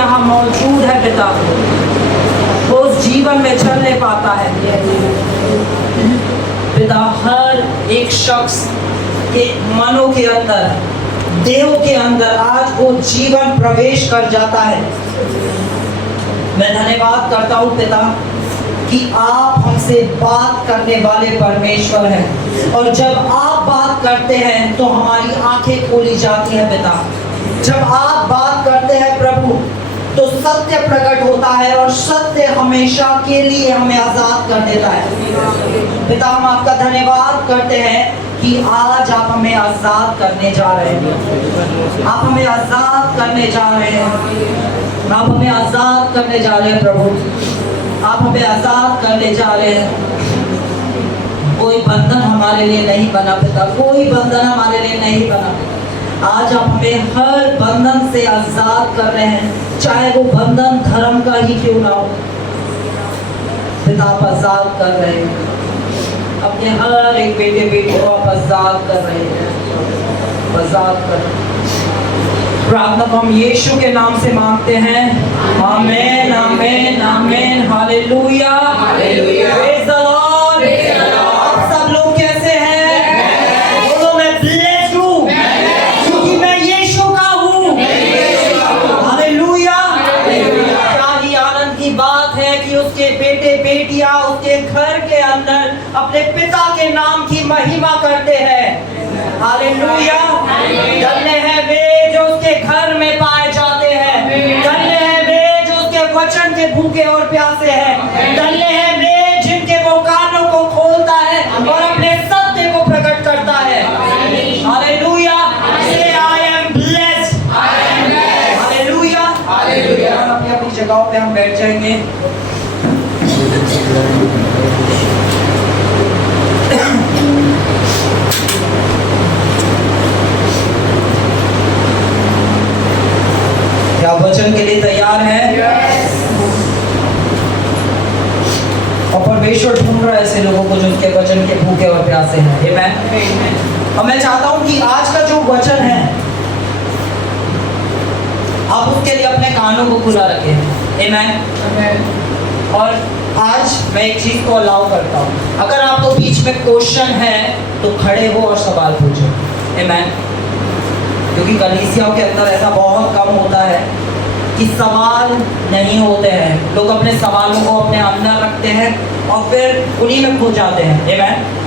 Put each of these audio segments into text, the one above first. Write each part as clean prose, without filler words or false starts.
यहाँ मौजूद है पिता, वो उस जीवन में चल नहीं पाता है पिता। हर एक शख्स के मनों के अंदर, देह के अंदर आज वो जीवन प्रवेश कर जाता है। मैं धन्यवाद करता हूँ पिता कि आप हमसे बात करने वाले परमेश्वर हैं, और जब आप बात करते हैं तो हमारी आंखें खोली जाती हैं पिता। जब आप बात करते हैं प्रभु तो सत्य प्रकट होता है, और सत्य हमेशा के लिए हमें आजाद कर देता है पिता। हम आपका धन्यवाद करते हैं कि आज आप हमें आजाद करने जा रहे हैं। आप हमें आजाद करने जा रहे हैं। आप हमें आजाद करने जा रहे हैं प्रभु। आप हमें आजाद करने जा रहे हैं। कोई बंधन हमारे लिए नहीं बना पिता, कोई बंधन हमारे लिए नहीं बना। आज आप हमें हर बंधन से आजाद कर रहे हैं, चाहे वो बंधन धर्म का ही क्यों ना हो पिता। आप आजाद कर रहे हैं अपने हर एक बेटे बेटी को, आप आजाद कर रहे हैं, आजाद कर। प्रार्थना को हम यीशु के नाम से मांगते हैं। आमीन आमीन आमीन। Hallelujah hallelujah. Praise the Lord. आप सब लोग कैसे हैं? बोलो मैं ब्लेस्ड हूँ क्योंकि मैं यीशु का हूँ। हालेलुया। क्या ही आनंद की बात है कि उसके बेटे बेटियां उसके घर के अंदर अपने पिता के नाम की महिमा करते हैं। हालेलुया। धन्य है वे जो उसके घर में पाए जाते हैं। धन्य है वे जो उसके वचन के भूखे और प्यासे हैं। धन्य है वे जिनके वो कानों को खोलता है और अपने सत्य को प्रकट करता है। हालेलुया। से I am blessed. Hallelujah hallelujah. अपनी अपनी जगहों पे हम बैठ जाएंगे। क्या वचन के लिए तैयार है? और परमेश्वर ढूंढ रहा है ऐसे लोगों को जो उसके वचन के भूखे और प्यासे हैं। आमीन। और मैं चाहता हूं कि आज का जो वचन है आप उसके लिए अपने कानों को खुला रखें। आमीन। और आज मैं एक चीज को अलाउ करता हूं, अगर आपको बीच में क्वेश्चन है तो खड़े हो और सवाल पूछो। आमीन। क्योंकि कलीसियाओं के अंदर ऐसा बहुत कम होता है कि सवाल नहीं होते हैं। लोग अपने सवालों को अपने अंदर रखते हैं और फिर उन्हीं में खो जाते हैं। आमीन।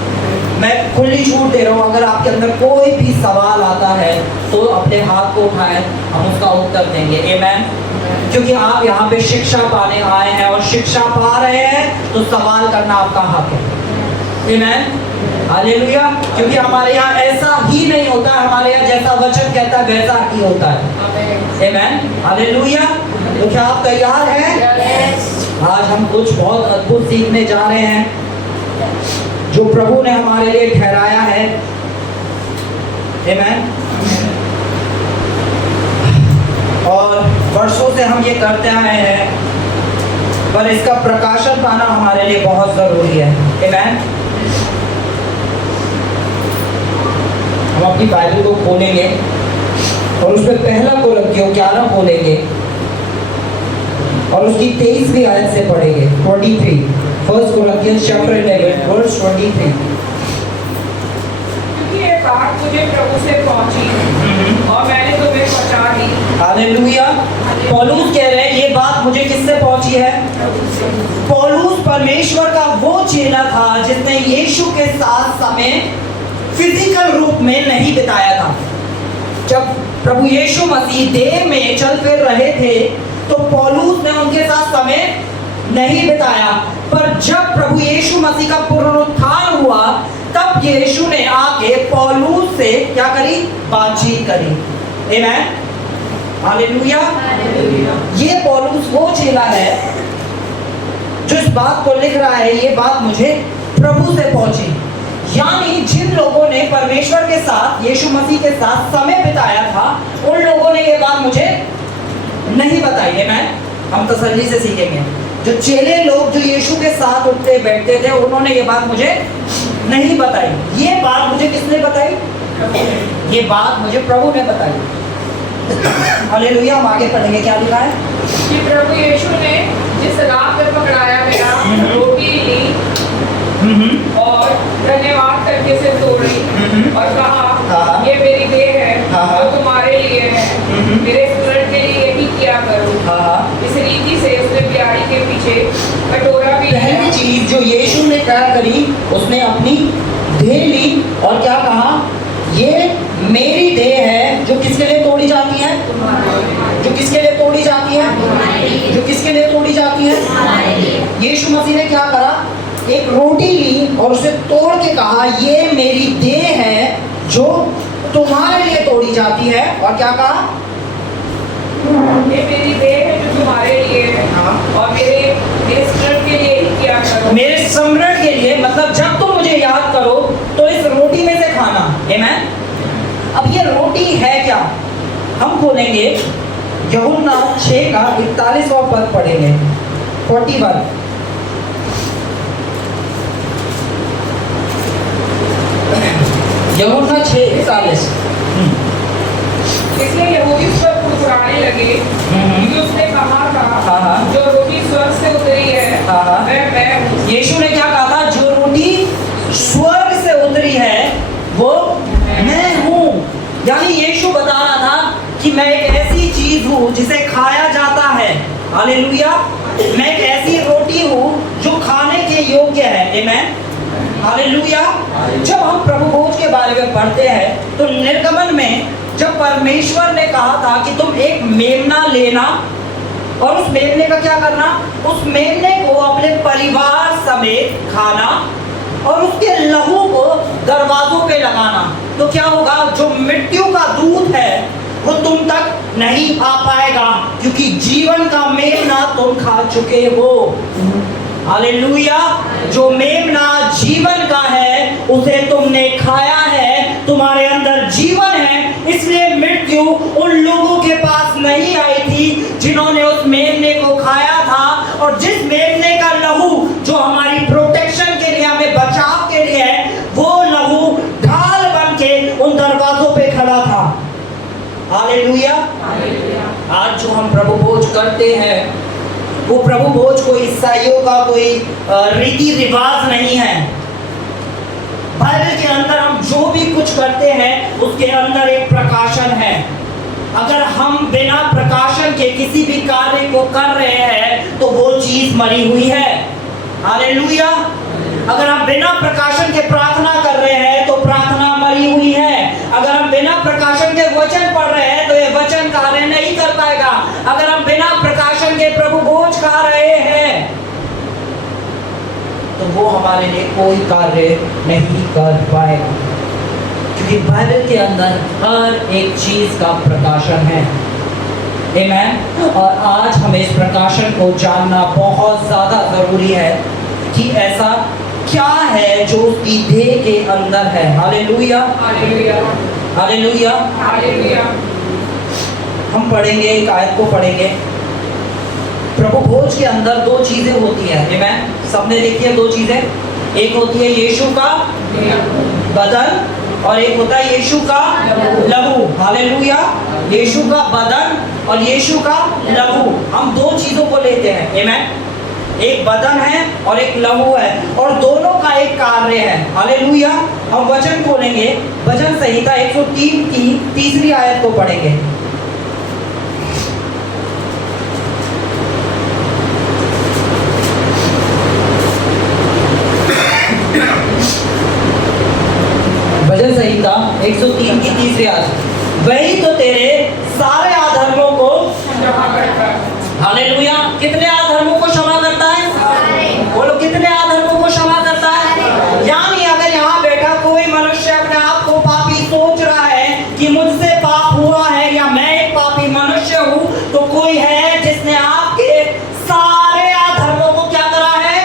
मैं खुली छूट दे रहा हूँ, अगर आपके अंदर कोई भी सवाल आता है तो अपने हाथ को उठाएं, हम उसका उत्तर देंगे। आमीन। क्योंकि आप यहाँ पे शिक्षा पाने आए हैं और शिक्षा पा रहे हैं तो सवाल करना आपका हक है। आमीन। हालेलुया। क्योंकि हमारे यहाँ ऐसा ही नहीं होता है, हमारे यहाँ जैसा वचन कहता है वैसा ही होता है। आमीन। हालेलुया। तो क्या आप तैयार हैं? आज हम कुछ बहुत अद्भुत सीखने जा रहे हैं जो प्रभु ने हमारे लिए ठहराया है। आमीन। और वर्षों से हम ये करते आए हैं, पर इसका प्रकाशन पाना हमारे लिए बहुत जरूरी है। आमीन। हम अपनी बाइबल को खोलेंगे और उसमें पहला कोरिन्थियों 11 खोलेंगे और उसकी 23वीं आयत से पढ़ेंगे। 23 फर्स्ट कोरिन्थियंस चैप्टर 11 वर्स 23। क्योंकि ये बात मुझे प्रभु से पहुंची और मैंने तुम्हें पहुंचा दी। हालेलुया। पौलुस कह रहे हैं ये बात मुझे किससे पहुंची है? पौलुस परमेश्वर का वो चेला था जिसने यीशु के साथ समय फिजिकल रूप में नहीं बिताया था। जब प्रभु यीशु मसीह देह में चल फिर रहे थे तो पौलुस ने उनके साथ समय नहीं बिताया, पर जब प्रभु यीशु मसीह का पुनरुत्थान हुआ तब यीशु ने आके पौलुस से क्या करी? बातचीत करी। आमीन। हालेलुया। ये पौलुस वो चेला है जो इस बात को लिख रहा है, ये बात मुझे प्रभु से पहुंची। यानी जिन लोगों ने परमेश्वर के साथ, यीशु मसीह के साथ समय बिताया था, उन लोगों ने ये बात मुझे नहीं बताई है। मैं हम तसल्ली से सीखेंगे। जो चेले लोग जो यीशु के साथ उठते बैठते थे उन्होंने ये बात मुझे नहीं बताई। ये बात मुझे किसने बताई? ये बात मुझे प्रभु ने बताई। हालेलुया। हम आगे पढ़ेंगे, क्या लिखा है? कि प्रभु यीशु ने जिस रात में पकड़ाया गया रोटी ली और धन्यवाद करके से तोड़ी और हाँ। कहा, ये मेरी देह है हाँ। जो तुम्हारे लिए है, मेरे स्मरण के लिए यही किया करो। हाँ। इस रीति से उसने प्यारी के पीछे कटोरा भी पहली लिया। चीज जो यीशु ने क्या करी, उसने अपनी देह ली और क्या कहा, ये मेरी देह है जो किसके लिए तोड़ी जाती है, जो किसके लिए तोड़ी जाती है, जो किसके लिए तोड़ी जाती है। यीशु मसीह ने क्या करा, एक रोटी ली और उसे तोड़ के कहा, ये मेरी देह है जो तुम्हारे लिए तोड़ी जाती है। और क्या कहा, ये मेरी देह है जो तुम्हारे लिए है हाँ। और मेरे स्मरण के लिए ही किया करो। मेरे स्मरण के लिए, मतलब जब तुम मुझे याद करो तो इस रोटी में से खाना। आमीन। अब ये रोटी है क्या, हम खोलेंगे यूहन्ना 6 का 41वां पद पढ़ेंगे, 41। यूहन्ना 6:41। इसलिए यहूदी उस पर फुसफुसाने लगे क्योंकि उसने कहा हाँ। था, जो रोटी स्वर्ग से उतरी है हाँ। वह मैं हूँ। यीशु ने क्या कहा था, जो रोटी स्वर्ग से उतरी है वो मैं हूँ। यानी यीशु बता रहा था कि मैं एक ऐसी चीज हूँ जिसे खाया जाता है। हालेलुया। मैं एक ऐसी रोटी हूँ जो खाने के योग्य है। आमीन। हालेलुया। जब हम प्रभु भोज के बारे में पढ़ते हैं तो निर्गमन में जब परमेश्वर ने कहा था कि तुम एक मेमना लेना और उस मेमने का क्या करना, उस मेमने को अपने परिवार समेत खाना और उसके लहू को दरवाजों पे लगाना, तो क्या होगा, जो मृत्यु का दूत है वो तुम तक नहीं आ पाएगा, क्योंकि जीवन का मेमना तुम खा चुके हो। हालेलुया। जो मेमना जीवन का है उसे तुमने खाया है, तुम्हारे अंदर जीवन है, इसलिए मृत्यु उन लोगों के पास नहीं आई थी जिन्होंने उस मेमने को खाया था। और जिस मेमने का लहू जो हमारी प्रोटेक्शन के लिए, हमें बचाव के लिए है, वो लहू ढाल बन के उन दरवाजों पे खड़ा था। हालेलुया। आज जो हम प्रभु भोज करते हैं वो प्रभु भोज कोई ईसाइयों का कोई रीति रिवाज नहीं है। बाइबल के अंदर हम जो भी कुछ करते हैं उसके अंदर एक प्रकाशन है। अगर हम बिना प्रकाशन के किसी भी कार्य को कर रहे हैं तो वो चीज मरी हुई है। हालेलुया। अगर हम बिना प्रकाशन के प्रार्थना कर रहे हैं तो प्रार्थना मरी हुई है। अगर हम बिना प्रकाशन के वचन पढ़ रहे हैं तो ये वचन कार्य नहीं कर पाएगा। अगर हम बिना प्रकाशन के प्रभु भोज खा रहे हैं तो वो हमारे लिए कोई कार्य नहीं कर पाएगा, क्योंकि बाइबल के अंदर हर एक चीज का प्रकाशन है। आमीन। और आज हमें इस प्रकाशन को जानना बहुत ज्यादा जरूरी है कि ऐसा क्या है जो उसकी देह के अंदर है। हालेलुया। हालेलुया। हालेलुया। हालेलुया। हम पढ़ेंगे, एक आयत को पढ़ेंगे। प्रभु भोज के अंदर दो चीजें होती हैं। आमीन। सबने देखी है दो चीजें, एक होती है यीशु का बदन और एक होता है यीशु का लहू। हालेलुया। यीशु का बदन और यीशु का लहू, हम दो चीजों को लेते हैं। आमीन। एक बदन है और एक लहू है और दोनों का एक कार्य है। हालेलुया। हम वचन खोलेंगे, भजन संहिता 103 की 3री आयत को पढ़ेंगे। भजन संहिता 103 की 3री आयत। वही तो तेरे सारे अधर्मों को क्षमा करता है। हालेलुया। कितने अधर्मों को क्षमा करता है? बोलो, कितने अधर्मों को क्षमा करता है? यानी अगर यहाँ बैठा कोई मनुष्य अपने आप को पापी सोच रहा है कि मुझसे पाप हुआ है या मैं एक पापी मनुष्य हूँ, तो कोई है जिसने आपके सारे अधर्मों को क्या करा है?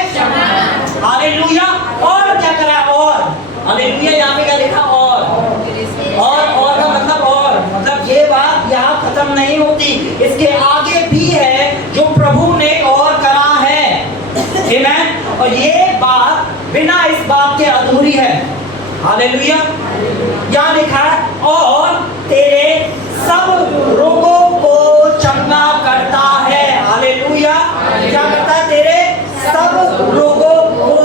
हालेलुया। और क्या करा है? और हालेलुया। यहाँ पे क्या लिखा? और का मतलब और, मतलब ये बात यहाँ खत्म नहीं होती, इसके आगे भी है जो प्रभु ने और करा है। आमीन। और ये बात बिना इस बात के अधूरी है। हालेलुया। क्या लिखा है? और तेरे सब रोगों को चंगा करता है। हालेलुया। क्या करता है? तेरे सब रोगों को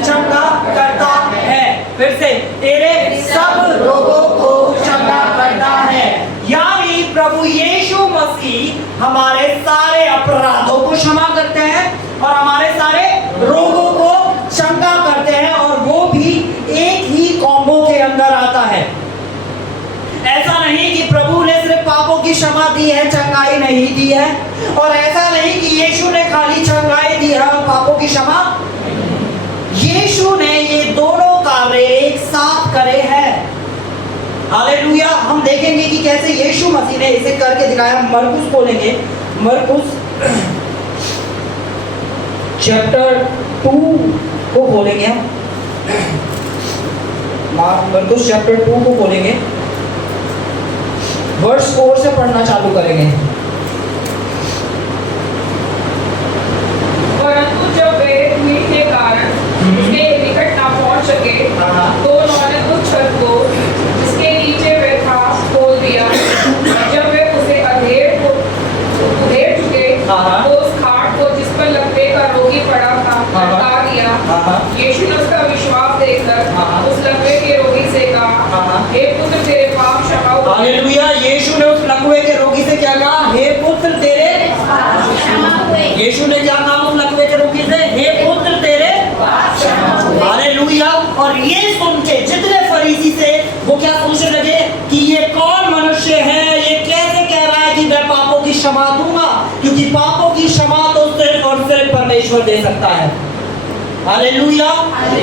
चंगा करता है। फिर से, तेरे सब रोगों को चंगा करता है। यानी प्रभु यीशु मसीह हमारे सारे अपराधों को क्षमा करते हैं और हमारे सारे रोगों को चंगा करते हैं, और वो भी एक ही कॉम्बो के अंदर आता है। ऐसा नहीं कि प्रभु ने सिर्फ पापों की क्षमा दी है, चंगाई नहीं दी है, और ऐसा नहीं कि यीशु ने खाली चंगाई दी है और पापों की क्षमा। यीशु ने ये दोनों कार्य एक साथ करे हैं। हालेलुया। हम देखेंगे कि कैसे यीशु मसीह ने इसे करके दिखाया। मरकुस बोलेंगे, मरकुस चैप्टर 2 को बोलेंगे हम। मरकुस चैप्टर 2 को बोलेंगे, वर्स 4 से पढ़ना चालू करेंगे। परंतु जब वे भीड़ के कारण उसके निकट ना पहुंच सके, तो उन्होंने उस छत को जिसके नीचे वे था खोल दिया। जब वे उसे उधेड़ चुके, तो उस खाट को जिस पर लकवे का रोगी पड़ा था हटा दिया। यीशु ने उसका विश्वास देखकर उस लकवे के रोगी से कहा, हे पुत्र, तेरे पाप क्षमा हुए। हालेलुया। यीशु ने उस लकवे के रोगी से क्या कहा? हे पुत्र, तेरे यीशु ने क्या कहा उस लकवे के रोगी से? हे पुत्र, तेरे हालेलुया। और ये सुन के जितने फरीसी से वो क्या सोचने लगे कि ये कौन मनुष्य है, ये कैसे कह रहा है कि मैं पापों की क्षमा दूंगा, क्योंकि पापों की क्षमा तो सिर्फ और सिर्फ परमेश्वर दे सकता है। हालेलुया।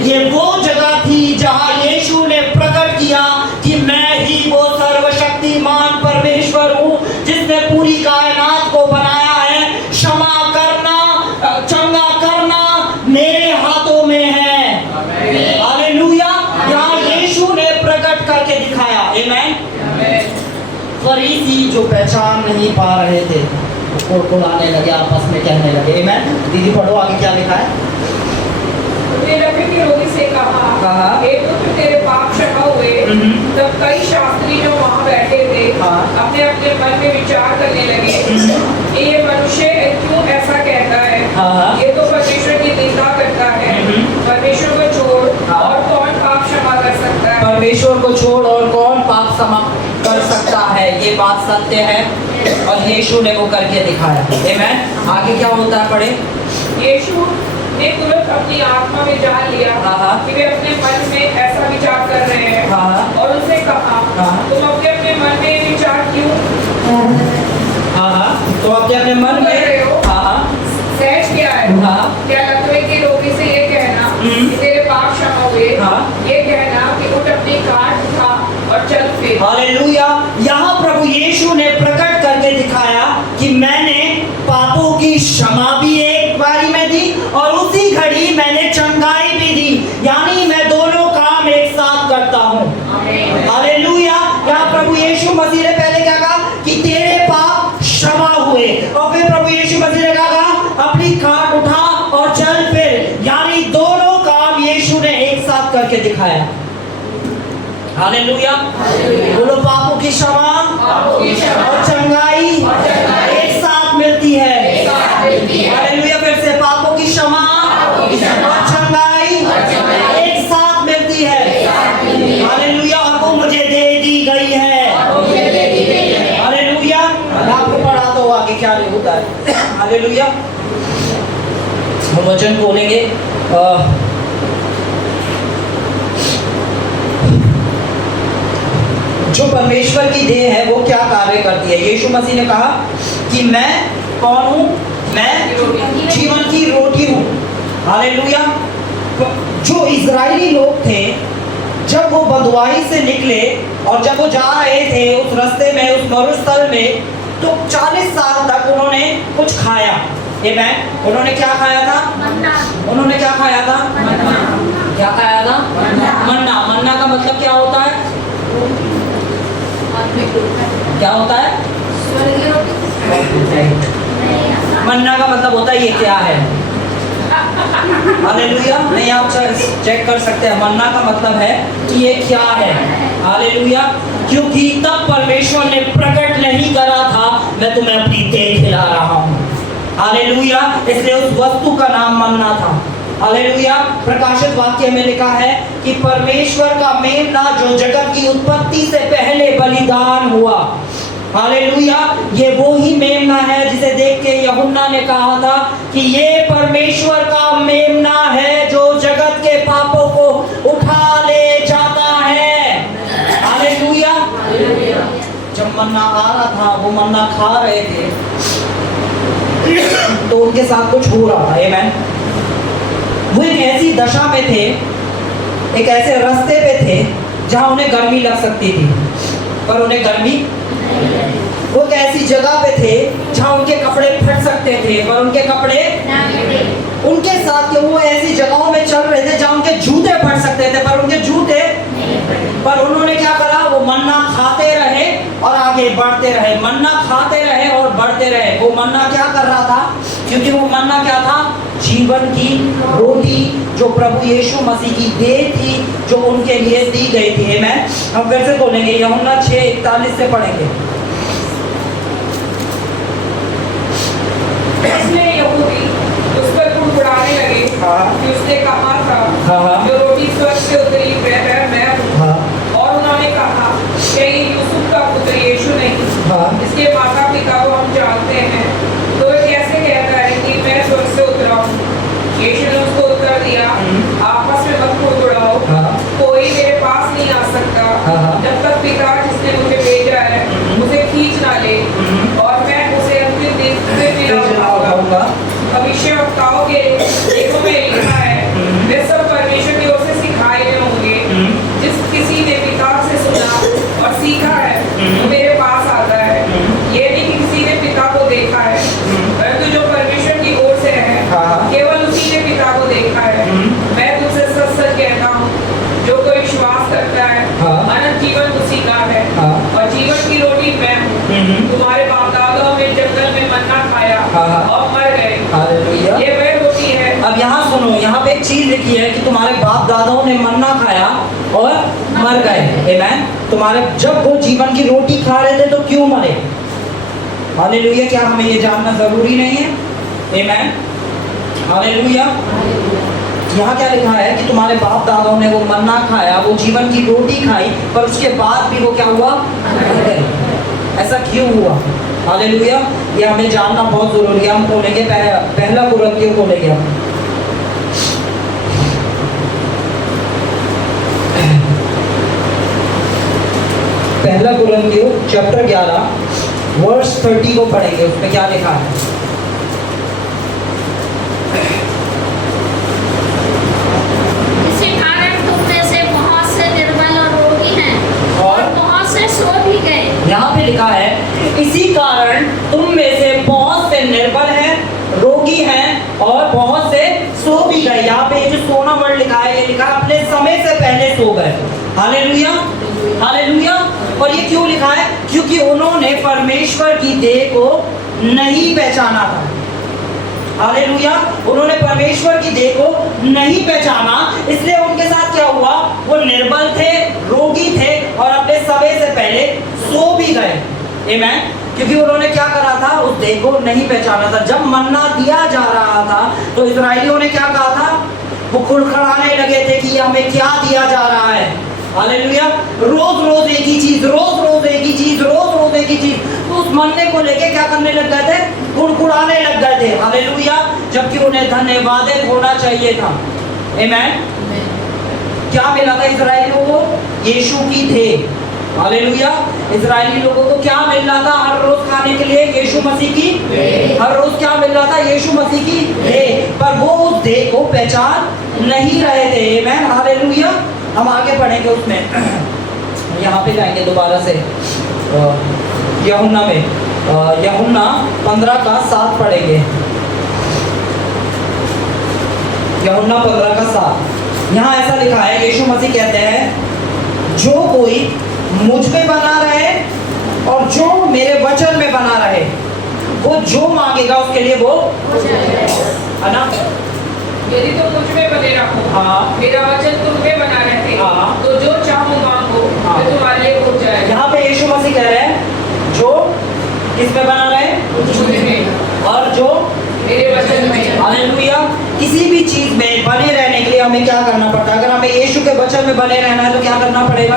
ये वो जगह थी जहां यीशु ने प्रकट किया कि मैं ही वो सर्वशक्तिमान परमेश्वर हूँ जिसने पूरी कायनात को बनाया है। क्षमा करना, चंगा करना मेरे हाथों में है। हालेलुया। यहाँ यीशु ने प्रकट करके दिखाया। आमीन। फरीसी जो पहचान नहीं पा रहे थे वो कुड़ाने लगे, आपस में कहने लगे। आमीन। दीदी पढ़ो आगे क्या लिखा है। लकवे के रोगी से कहा, हे पुत्र, तेरे पाप क्षमा हुए। तब कई शास्त्री जो वहाँ बैठे थे अपने अपने मन में विचार करने लगे, ये मनुष्य क्यों ऐसा कहता है? ये तो परमेश्वर की निंदा करता है। परमेश्वर को छोड़ और कौन पाप क्षमा कर सकता है? परमेश्वर को छोड़ और कौन पाप क्षमा कर सकता है? ये बात सत्य है और यीशु ने वो करके दिखाया। आमीन। आगे क्या होता है, पढ़े। यीशु ने तुरंत अपनी आत्मा में जान लिया कि वे अपने मन में ऐसा विचार कर रहे हैं, और उनसे कहा, तुम अपने अपने मन में ये विचार क्यों तो अपने मन कर रहे हो? सहज क्या है? क्या लकवे के रोगी से ये कहना कि तेरे पाप क्षमा हुए, ये कहना कि उठ अपनी खाट उठा और चल फिर? हालेलुया। यहाँ प्रभु यीशु ने प्रकट करके दिखाया कि मैंने पापों की क्षमा भी एक बारी में दी और उसी घड़ी मैंने चंगाई भी दी। यानी मैं दोनों काम एक साथ करता हूँ। हालेलुया। यहाँ प्रभु यीशु मसीह ने पहले क्या कहा कि तेरे पाप क्षमा हुए, और फिर प्रभु यीशु मसीह ने कहा अपनी खाट उठा और चल फिर। यानी दोनों काम यीशु ने एक साथ करके दिखाया। हालेलुया। बोलो, पापों की क्षमा और चंगाई एक साथ मिलती है। हालेलुया। फिर से, पापों की क्षमा और चंगाई एक साथ मिलती है। हालेलुया। और वो मुझे दे दी गई है। हालेलुया। मैं आपको पढ़ाता हूँ आगे क्या होता है। हालेलुया। हम वचन बोलेंगे, जो परमेश्वर की देह है वो क्या कार्य करती है। यीशु मसीह ने कहा कि मैं कौन हूँ? मैं जीवन की रोटी हूँ। हालेलुया। जो इजरायली लोग थे, जब वो बंधुआई से निकले और जब वो जा रहे थे उस रास्ते में, उस मरुस्थल में, तो 40 साल तक उन्होंने कुछ खाया। आमीन। उन्होंने क्या खाया था? उन्होंने क्या खाया था? क्या खाया था? मन्ना। मन्ना का मतलब क्या होता है? क्या होता है? मन्ना का मतलब होता है ये क्या है। हालेलुया। नहीं, आप चेक कर सकते हैं। मन्ना का मतलब है कि ये क्या है। हालेलुया। क्योंकि तब परमेश्वर ने प्रकट नहीं करा था मैं तुम्हें अपनी देह खिला रहा हूँ। हालेलुया। इसलिए उस वस्तु का नाम मन्ना था। हालेलुया। प्रकाशित वाक्य में लिखा है कि परमेश्वर का मेमना जो जगत की उत्पत्ति से पहले बलिदान हुआ। हालेलुया। ये वो ही मेमना है जिसे देख के यूहन्ना ने कहा था कि ये परमेश्वर का मेमना है जो जगत के पापों को उठा ले जाता है। हालेलुया। जब मन्ना आ रहा था, वो मन्ना खा रहे थे तो उनके साथ कुछ हो रहा था। आमेन। वो एक ऐसी दशा में थे, एक ऐसे रास्ते पे थे जहां उन्हें गर्मी लग सकती थी, पर उन्हें गर्मी, वो एक ऐसी जगह पे थे जहां उनके कपड़े फट सकते थे, पर उनके कपड़े उनके साथ के, वो ऐसी जगहों में चल रहे थे जहां उनके जूते फट सकते थे, पर उनके जूते, पर उन्होंने क्या करा, वो मन्ना खाते रहे और आगे बढ़ते रहे, मन्ना खाते रहे और बढ़ते रहे। वो मन्ना क्या कर रहा था? क्योंकि वो मन्ना क्या था? जीवन की रोटी जो प्रभु यीशु मसीह की देह थी, जो उनके लिए दी गई थी। आमेन। हम फिर से बोलेंगे, यूहन्ना 6:41 से पढ़ेंगे। इसलिए यहूदी उस पर कुड़कुड़ाने लगे कि उसने कहा था जो रोटी स्वर्ग से उतरी वह मैं हूँ। और उन्होंने कहा कि यूसुफ का पुत्र यीशु नहीं, इसके माता पिता को हम जानते हैं, तो वह कैसे कहता है कि मैं स्वर्ग से उतरा हूँ? यीशु ने उसको उत्तर दिया, आपस में मत कुड़कुड़ाओ, कोई मेरे पास नहीं आ सकता जब तक पिता जिसने मुझे भेजा है उसे खींच ना ले, और मैं उसे अंतिम दिन फिर मिलाऊंगा। भविष्यवक्ताओं के लेखों में लिखा है, वे सब परमेश्वर की ओर से सिखाए गए होंगे। जिस किसी ने पिता से सुना और सीखा है वो मेरे पास आता है। ये नहीं कि किसी ने पिता को देखा है, परंतु जो परमेश्वर की ओर से है केवल उसी ने पिता को देखा है। मैं तुमसे सच सच कहता हूँ, जो कोई विश्वास करता है अनंत जीवन उसी का है, और जीवन की रोटी मैं हूँ। तुम्हारे बाप दादाओं ने जंगल में मन्ना खाया और मर गए, ये वह रोटी है। अब यहाँ सुनो, यहाँ पे एक चीज लिखी है कि तुम्हारे बाप दादाओं ने मन्ना खाया और मर गए। आमेन। तुम्हारे, जब वो जीवन की रोटी खा रहे थे तो क्यों मरे? हालेलुया। क्या हमें ये जानना जरूरी नहीं है? आमेन। हालेलुया। यहाँ क्या लिखा है कि तुम्हारे बाप दादाओं ने वो मन्ना खाया, वो जीवन की रोटी खाई, पर उसके बाद भी वो क्या हुआ? मर गए। ऐसा क्यों हुआ? हालेलुया। ये हमें जानना बहुत जरूरी है। हम खोलेंगे पहला कुरिन्थियों खोलेंगे हम। पहला कुरिन्थियों चैप्टर 11 वर्स 30 को पढ़ेंगे। उसमें क्या लिखा है? इसी कारण तुम में से बहुत से निर्बल और रोगी हैं और बहुत से सो भी गए। यहाँ पे लिखा है, इसी कारण तुम में से बहुत से निर्बल हैं, रोगी हैं और बहुत से सो भी गए। यहाँ पे जो सोना वर्ड लिखा है, ये लिखा है अपने समय से पहले सो गए। हालेलुया। हालेलुया। और ये क्यों लिखा है? क्योंकि उन्होंने परमेश्वर की देह को नहीं पहचाना था। हालेलुया। उन्होंने परमेश्वर की देह को नहीं पहचाना, इसलिए उनके साथ क्या हुआ? वो निर्बल थे, रोगी थे और अपने समय से पहले सो भी गए। आमेन। क्योंकि उन्होंने क्या करा था? उस देह को नहीं पहचाना था। जब मन्ना दिया जा रहा था तो इस्राएलियों ने क्या कहा था? वो खुड़खड़ाने लगे थे कि हमें क्या दिया जा रहा है। हालेलुया। रोज रोज एक ही चीज, रोज रोज एक ही चीज, रोज रोज एक ही चीज। तो उस मन्ने को लेके क्या करने लग गए थे? कुड़कुड़ाने लग गए थे। हालेलुया। जबकि उन्हें धन्यवादित होना चाहिए था। आमेन। क्या मिला था इस्राएलियों को? यीशु की देह। हालेलुया। इस्राएली लोगों को क्या मिल रहा था हर रोज खाने के लिए? यीशु मसीह की हर रोज क्या मिल रहा था? यीशु मसीह की देह। पर वो उस देह को पहचान नहीं रहे थे। आमेन। हालेलुया। हम आगे पढ़ेंगे उसमें, यहाँ पे जाएंगे दोबारा से यूहन्ना में, यूहन्ना 15:7 पढ़ेंगे। यूहन्ना 15:7। यहाँ ऐसा लिखा है, यीशु मसीह कहते हैं, जो कोई मुझ में बना रहे और जो मेरे वचन में बना रहे, वो जो मांगेगा उसके लिए वो है ना। यदि तुम मुझ में बने रहो, मेरा वचन तुम में बना रहते, तो जो चाहो मांगो हाँ। जो तुम्हारे लिए हो जाएगा। यहाँ पे यीशु मसीह कह रहे हैं जो किस में बना रहे मुझ में और जो मेरे वचन में। हालेलुया। किसी भी चीज में बने रहने के लिए हमें क्या करना पड़ता है? अगर हमें यीशु के वचन में बने रहना है तो क्या करना पड़ेगा?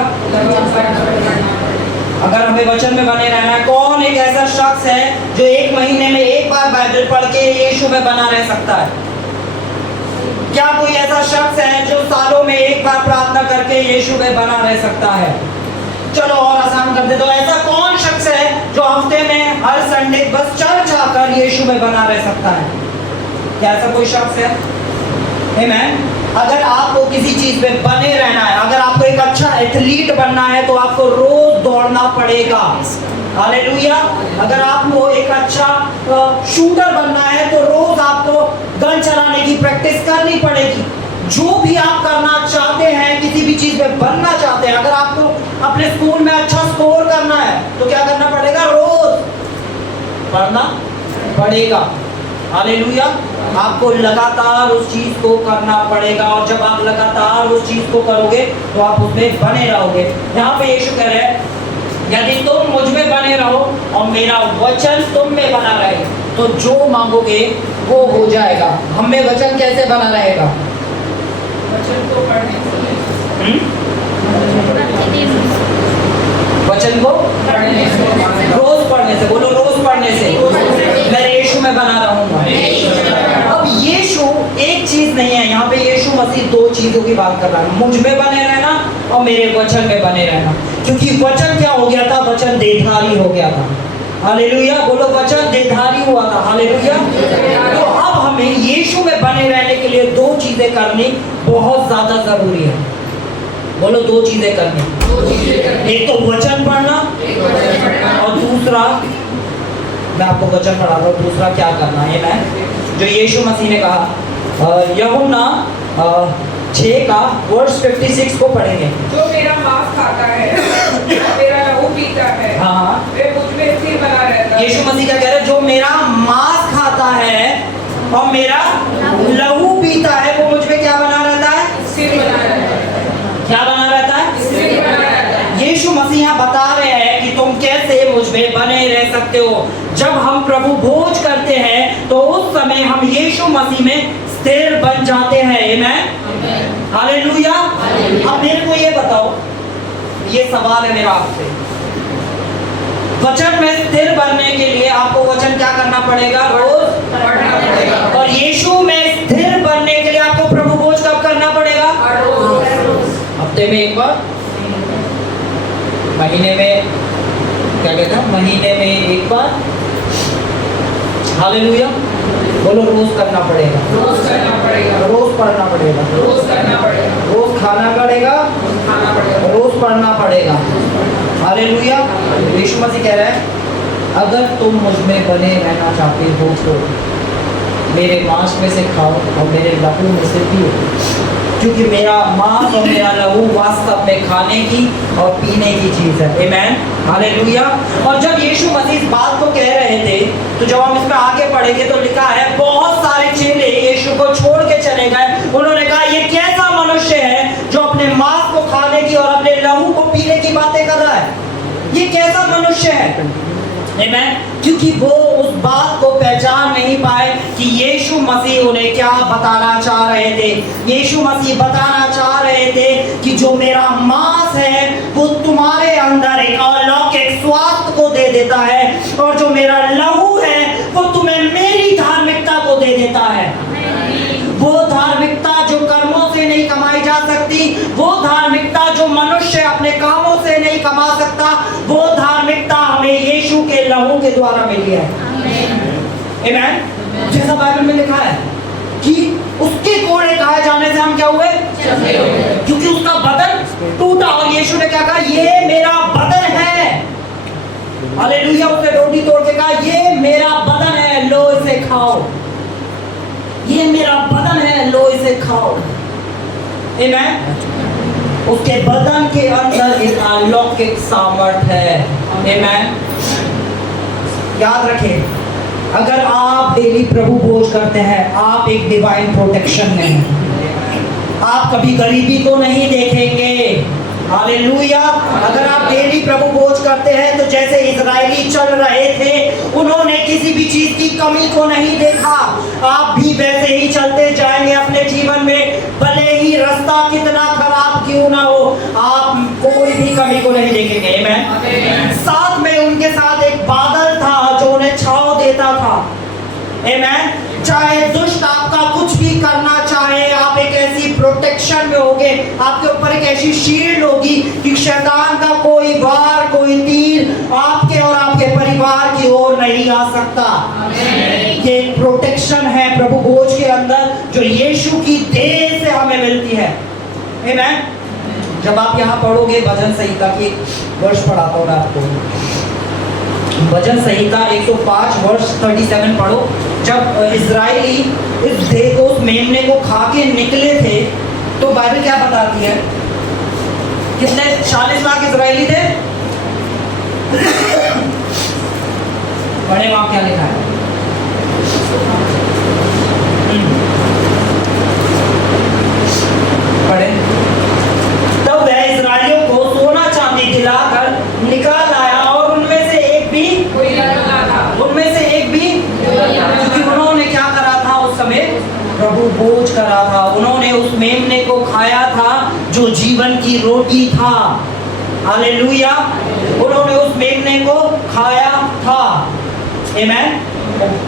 अगर हमें वचन में बने रहना है, कौन एक ऐसा शख्स है जो एक महीने में एक बार बाइबल पढ़ के यीशु में बना रह सकता है? क्या कोई ऐसा शख्स है जो सालों में एक बार प्रार्थना करके यीशु में बना रह सकता है? चलो और आसान कर दे, तो ऐसा कौन शख्स है जो हफ्ते में हर संडे बस चर्च आकर यीशु में बना रह सकता है? क्या ऐसा कोई शख्स है? आमीन। अगर आपको किसी चीज में बने रहना है, अगर आपको एक अच्छा एथलीट बनना है तो आपको रोज दौड़ना पड़ेगा। हालेलुया। अगर आपको एक अच्छा शूटर बनना है तो रोज आपको गन चलाने की प्रैक्टिस करनी पड़ेगी। जो भी आप करना चाहते हैं, किसी भी चीज में बनना चाहते हैं, अगर आपको अपने स्कूल में अच्छा स्कोर करना है तो क्या करना पड़ेगा? रोज पढ़ना पड़ेगा। हालेलुया। आपको लगातार उस चीज को करना पड़ेगा और जब आप लगातार उस चीज को करोगे तो आप उसमें बने रहोगे। यहाँ पे यीशु कह रहे हैं यदि तुम मुझ में बने रहो और मेरा वचन तुम में बना रहे तो जो मांगोगे वो हो जाएगा। हम में वचन कैसे बना रहेगा? वचन को पढ़ने से। वचन को पढ़ने से। रोज पढ़ने से। बोलो रोज पढ़ने से। मैं यीशु में बना रहूंगा। अब यीशु एक चीज नहीं है, यहाँ पे यीशु मसीह दो चीजों की बात कर रहा है, मुझ में बने रहना और मेरे वचन में बने रहना। क्योंकि वचन क्या हो गया था? वचन देहधारी हो गया था। हालेलुया। बोलो वचन देहधारी हुआ था। हालेलुया। तो अब हमें यीशु में बने रहने के लिए दो चीजें करनी बहुत ज्यादा जरूरी है। बोलो दो चीजें करनी। एक तो वचन पढ़ना और दूसरा, मैं आपको वचन पढ़ाता हूँ, दूसरा क्या करना है मैं जो यीशु मसीह ने कहा यूहन्ना 6 का वर्स 56 को पढ़ेंगे। जो मेरा मांस खाता है मेरा लहू पीता है हाँ। वे मुझ में स्थिर बना रहता है। यीशु मसीह क्या कह रहे हैं? जो मेरा मांस खाता है और मेरा लहू पीता है वो मुझ में क्या बना रहता है? स्थिर बना रहता है। क्या बना रहता है? स्थिर बना रहता है। यीशु मसीह यहाँ बता रहे हैं कि तुम कैसे मुझ में बने रह सकते हो। जब हम प्रभु भोज करते हैं तो उस समय हम यीशु मसीह में स्थिर बन जाते हैं। आमीन। हालेलुया। अब मेरे को ये बताओ, ये सवाल है मेरा आपसे, वचन में स्थिर बनने के लिए आपको वचन क्या करना पड़ेगा? रोज पढ़ना पड़ेगा। और यीशु में स्थिर बनने के लिए आपको प्रभु भोज कब करना पड़ेगा? हफ्ते में एक बार, महीने में क्या कहते हैं? महीने में एक बार। हालेलुया। बोलो रोज करना पड़ेगा। रोज करना पड़ेगा। रोज पढ़ना पड़ेगा। रोज करना पड़ेगा। रोज खाना पड़ेगा। खाना पड़ेगा। रोज पढ़ना पड़ेगा। हालेलुया। यीशु मसीह कह रहा है अगर तुम मुझ में बने रहना चाहते हो तो मेरे मांस में से खाओ और मेरे लहू में से पियो, क्योंकि मेरा मांस और मेरा लहू वास्तव में खाने की और पीने की चीज है। आमीन। हालेलुया। और जब यीशु मसीह इस बात को कह रहे थे तो जब हम इसमें आगे पढ़ेंगे तो लिखा है बहुत सारे चेले यीशु को छोड़ के चले गए। उन्होंने कहा ये कैसा मनुष्य है जो अपने मांस को खाने की और अपने लहू को पीने की बातें कर रहा है? ये कैसा मनुष्य है? आमीन। क्योंकि वो उस बात को पहचान नहीं पाए कि यीशु मसीह उन्हें क्या बताना चाह रहे थे। यीशु मसीह बताना चाह रहे थे कि जो मेरा मांस है वो तुम्हारे अंदर एक अलौकिक स्वास्थ्य को दे देता है और जो मेरा लहू है वो तुम्हें मेरी धार्मिकता को दे देता है। वो धार्मिकता जो कर्मों से नहीं कमाई जा सकती, वो धार्मिकता जो मनुष्य अपने कामों से नहीं कमा सकता, वो धार्मिकता हमें यीशु के लहू के द्वारा मिली है। आमीन। जैसा बाइबल में लिखा है कि उसके कोड़े खाए जाने से हम क्या हुए? क्योंकि उसका बदन टूटा और यीशु ने क्या कहा? ये मेरा बदन है। हालेलुया। उसने रोटी तोड़ के कहा ये मेरा बदन है, लो इसे खाओ। ये मेरा बदन है, लो इसे खाओ। आमीन। उसके बदन के अंदर एक अलौकिक सामर्थ्य है। आमीन। याद रखें, अगर आप डेली प्रभु भोज करते हैं आप एक डिवाइन प्रोटेक्शन में हैं। आप कभी गरीबी को नहीं देखेंगे, हालेलुया। अगर आप डेली प्रभु भोज करते हैं तो जैसे इजरायली चल रहे थे, उन्होंने किसी भी चीज की कमी को नहीं देखा, आप भी वैसे ही चलते जाएंगे अपने जीवन में। भले ही रास्ता कितना खराब क्यों ना हो, आप कोई भी कमी को नहीं देखेंगे। आमीन। साथ में उनके साथ एक बादल था जो उन्हें छांव देता था। आमीन। चाहे दुष्ट आपका कुछ भी करना चाहे, आप एक ऐसी प्रोटेक्शन में होगे, आपके ऊपर एक ऐसी शील्ड होगी कि शैतान का कोई वार, कोई तीर आपके और आपके परिवार की ओर नहीं आ सकता। ये एक प्रोटेक्शन है प्रभु भोज के अंदर जो यीशु की देह से हमें मिलती है। आमीन। जब आप यहाँ पढ़ोगे भजन संहिता की वर्ष पढ़ाता हूँ आपको, भजन संहिता 105 वर्ष 37 पढ़ो। जब इजरायली इस देह को, उस मेमने को खा के निकले थे, तो बाइबल क्या बताती है? कितने 40 लाख इजरायली थे। बड़े वहां क्या लिखा है? पढ़े। तब वह इजरायलियों को सोना चांदी दिलाकर निकाल आया और उनमें से एक भी, क्योंकि उन्होंने क्या करा था उस समय? प्रभु भोज करा था। उन्होंने उस मेमने को खाया था जो जीवन की रोटी था। हालेलुया। उन्होंने उस मेमने को खाया था। आमीन।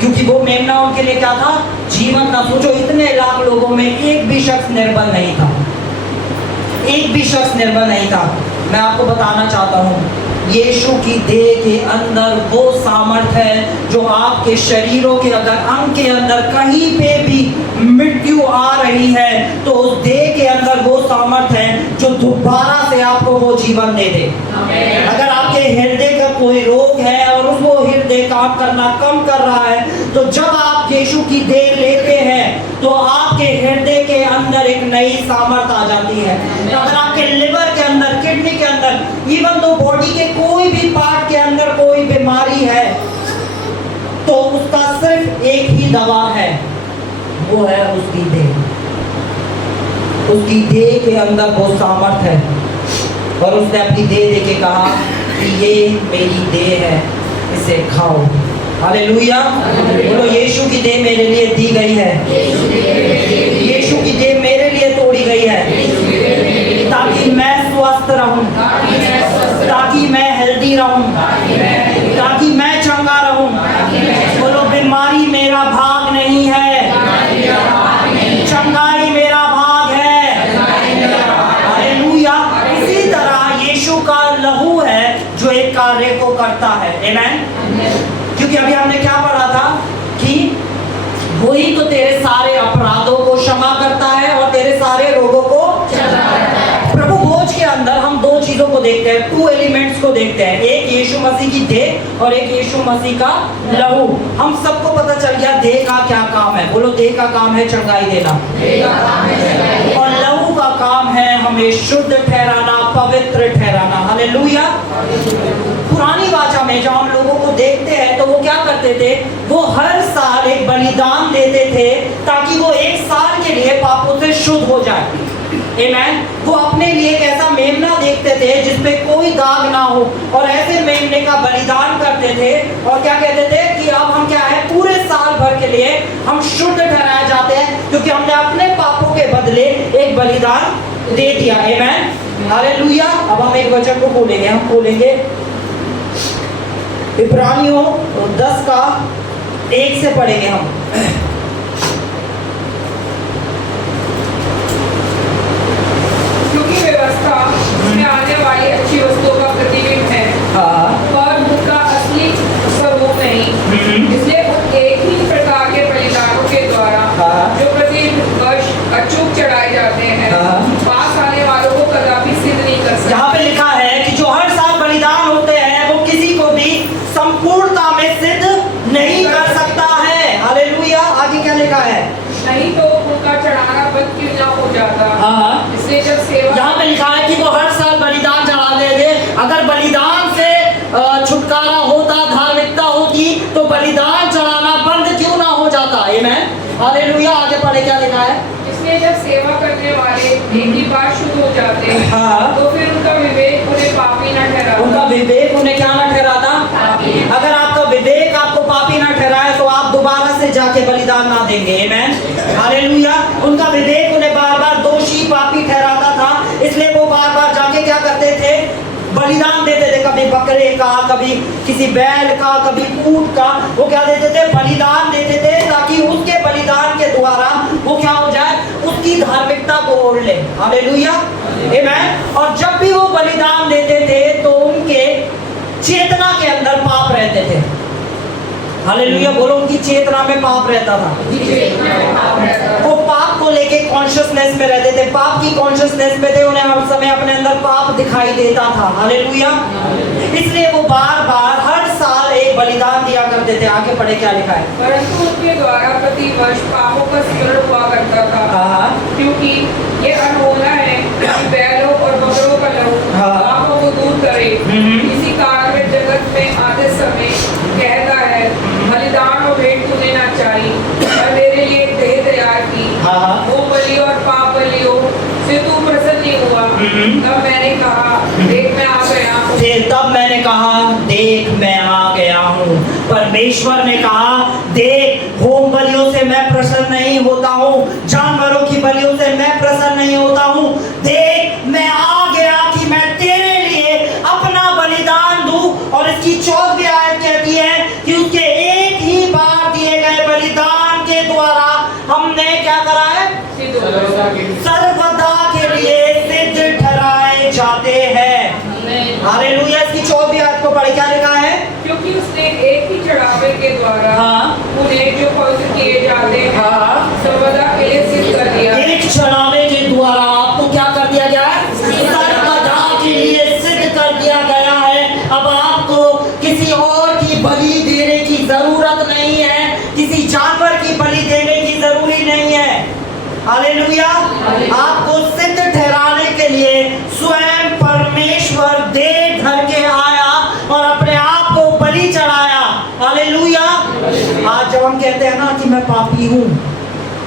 क्योंकि वो मेमना उनके लिए क्या था? जीवन था। सोचो, इतने लाख लोगों में एक भी शख्स निर्बल नहीं था, एक भी शख्स निर्बल नहीं था। मैं आपको बताना चाहता हूँ, यीशु की देह के अंदर वो सामर्थ है जो आपके शरीरों के अगर अंग के अंदर कहीं पे भी मृत्यु आ रही है, तो उस देह के अंदर वो सामर्थ है जो दोबारा से आपको वो जीवन दे दे। अगर आपके हृदय का कोई रोग है और वो हृदय काम करना कम कर रहा है, तो जब आप यीशु की देह लेते हैं तो आपके हृदय के अंदर एक नई सामर्थ आ जाती है। अगर आपके लिवर के अंदर, किडनी के अंदर, इवन तो बॉडी के कोई भी पार्ट के अंदर कोई बीमारी है, तो उसका सिर्फ एक ही दवा है, वो है उसकी देह। उसकी देह के अंदर वो सामर्थ है और उसने अपनी देह देके कहा कि ये मेरी देह है, इसे खाओ। हालेलुया। बोलो, यीशु की देह मेरे लिए दी गई है, यीशु की देह मेरे लिए तोड़ी गई है ताकि मैं स्वस्थ रहूं, ताकि मैं हेल्दी रहूं, ताकि मैं चंगा रहूं। बोलो, बीमारी मेरा भाग नहीं है, चंगाई मेरा भाग है। हालेलुया। इसी तरह यीशु का लहू है जो एक कार्य को करता है। आमीन। क्योंकि अभी हमने क्या पढ़ा था कि वही तो तेरे सारे अपराधों को क्षमा करता है और तेरे सारे रोगों को प्रभु भोज के अंदर हम दो चीजों को देखते हैं, 2 एलिमेंट्स को देखते हैं, एक यीशु मसीह की देह और एक यीशु मसीह का लहू। हम सबको पता चल गया देह का क्या काम है। बोलो, देह का काम है चंगाई देना, और लहू का काम है हमें शुद्ध ठहराना, पवित्र ठहराना। हालेलुया। पुरानी वाचा में जब हम लोगों को देखते हैं तो वो क्या करते थे? वो हर साल एक बलिदान देते थे ताकि वो एक साल के लिए पापों से शुद्ध हो जाए। आमीन। वो अपने लिए एक ऐसा मेमना देखते थे जिसपे कोई दाग ना हो, और ऐसे मेमने का बलिदान करते थे और क्या कहते थे कि अब हम क्या है, पूरे साल भर के लिए हम शुद्ध ठहराए जाते हैं क्योंकि हमने अपने पापों के बदले एक बलिदान दे दिया। आमीन। हालेलुया। अब हम एक वचन को बोलेंगे, हम बोलेंगे इब्रानियों 10 का 1 से पढ़ेंगे हम। क्योंकि व्यवस्था में आने वाली अच्छी वस्तुओं का प्रतिबिंब है और उनका असली स्वरूप नहीं, इसलिए एक ही प्रकार के बलिदानों के द्वारा जो प्रति वर्ष अचूक चढ़ाए जाते हैं, पास आने वालों को कदापि सिद्ध नहीं कर सकते। यहाँ पे लिखा है कि जो हर साल बलिदान होते हैं वो किसी को भी संपूर्णता में सिद्ध नहीं कर सकता है। हालेलुया। आगे क्या लिखा है? नहीं तो उनका चढ़ाना बंद क्यों ना हो जाता। इसलिए जब सेवा, यहाँ पे लिखा है कि वो हर साल बलिदान चढ़ाते थे। अगर बलिदान से छुटकारा होता, धार्मिकता होती, तो बलिदान चढ़ाना बंद क्यों ना हो जाता। आमीन। हालेलुया। आगे पढ़े क्या लिखा है? इसलिए जब सेवा करने वाले एक ही बार शुद्ध हो जाते हैं, हाँ। तो फिर उनका विवेक उन्हें पापी न ठहराता। उनका विवेक उन्हें क्या ना ठहराता? अगर आपका विवेक आपको पापी ना ठहराए तो आप दोबारा से जाके बलिदान ना देंगे। आमेन, हालेलुया। उनका विवेक उन्हें बार बार दोषी पापी ठहराता था, इसलिए वो बार बार जाके क्या करते थे? बलिदान देते थे। कभी बकरे का, कभी किसी बैल का, कभी ऊंट का, वो क्या देते थे? बलिदान देते थे, ताकि उसके बलिदान के द्वारा वो क्या हो जाए? उसकी धार्मिकता को ओढ़ ले। हालेलुया, आमेन। और जब भी वो बलिदान देते थे तो उनके चेतना के अंदर पाप रहते थे। हालेलुया, बोलो, उनकी चेतना में पाप रहता था। वो पाप को लेके कॉन्शियसनेस में रहते थे, पाप की कॉन्शियसनेस में थे, उन्हें हर समय अपने अंदर पाप दिखाई देता था। हालेलुया, इसलिए वो बार बार हर साल एक बलिदान दिया करते थे। आगे पढ़े क्या लिखा है? परंतु उनके द्वारा प्रति वर्ष पापों का स्मरण हुआ करता था, क्योंकि ये अनहोना है कि बैलों और बकरों का लहू पापों को दूर करे। इसी कारण वे जगत में आते समय कहता है, बलिदान और भेंट तूने ना चाही, और मेरे लिए एक देह तैयार की। वो बलि और पाप बलियों से तू प्रसन्न नहीं हुआ। तब मैंने कहा, देख मैं आ गया हूँ। तब मैंने कहा, देख मैं आ गया हूँ। परमेश्वर ने कहा, देख, होम बलियों से मैं प्रसन्न नहीं होता हूँ, जानवरों की बलियों से मैं प्रसन्न नहीं होता हूँ। देख मैं आ गया कि मैं तेरे लिए अपना बलिदान दूं। और इसकी 14वीं आयत कहती है कि उसके एक ही बार दिए गए बलिदान के द्वारा हमने क्या करा है? सर्वदा के लिए सिद्ध ठहराए जाते हैं। हालेलुया। इसकी 14वीं आयत को पढ़े क्या लिखा है? क्योंकि उसने एक ही चढ़ावे के द्वारा उन्हें जो पवित्र किए जाते हैं सर्वदा के लिए सिद्ध कर दिया। एक चढ़ावे के द्वारा आपको क्या कर दिया गया है? सर्वदा के लिए सिद्ध कर दिया गया है। अब आपको किसी और की बलि देने की जरूरत नहीं है, किसी जानवर की बलि देने की जरूरी नहीं है। हालेलुया। आपको सिद्ध ठहराने के लिए स्वयं परमेश्वर देह धर के आया और अपने आप को बलि चढ़ाया। हालेलुया। आज जब हम कहते हैं ना कि मैं पापी हूँ,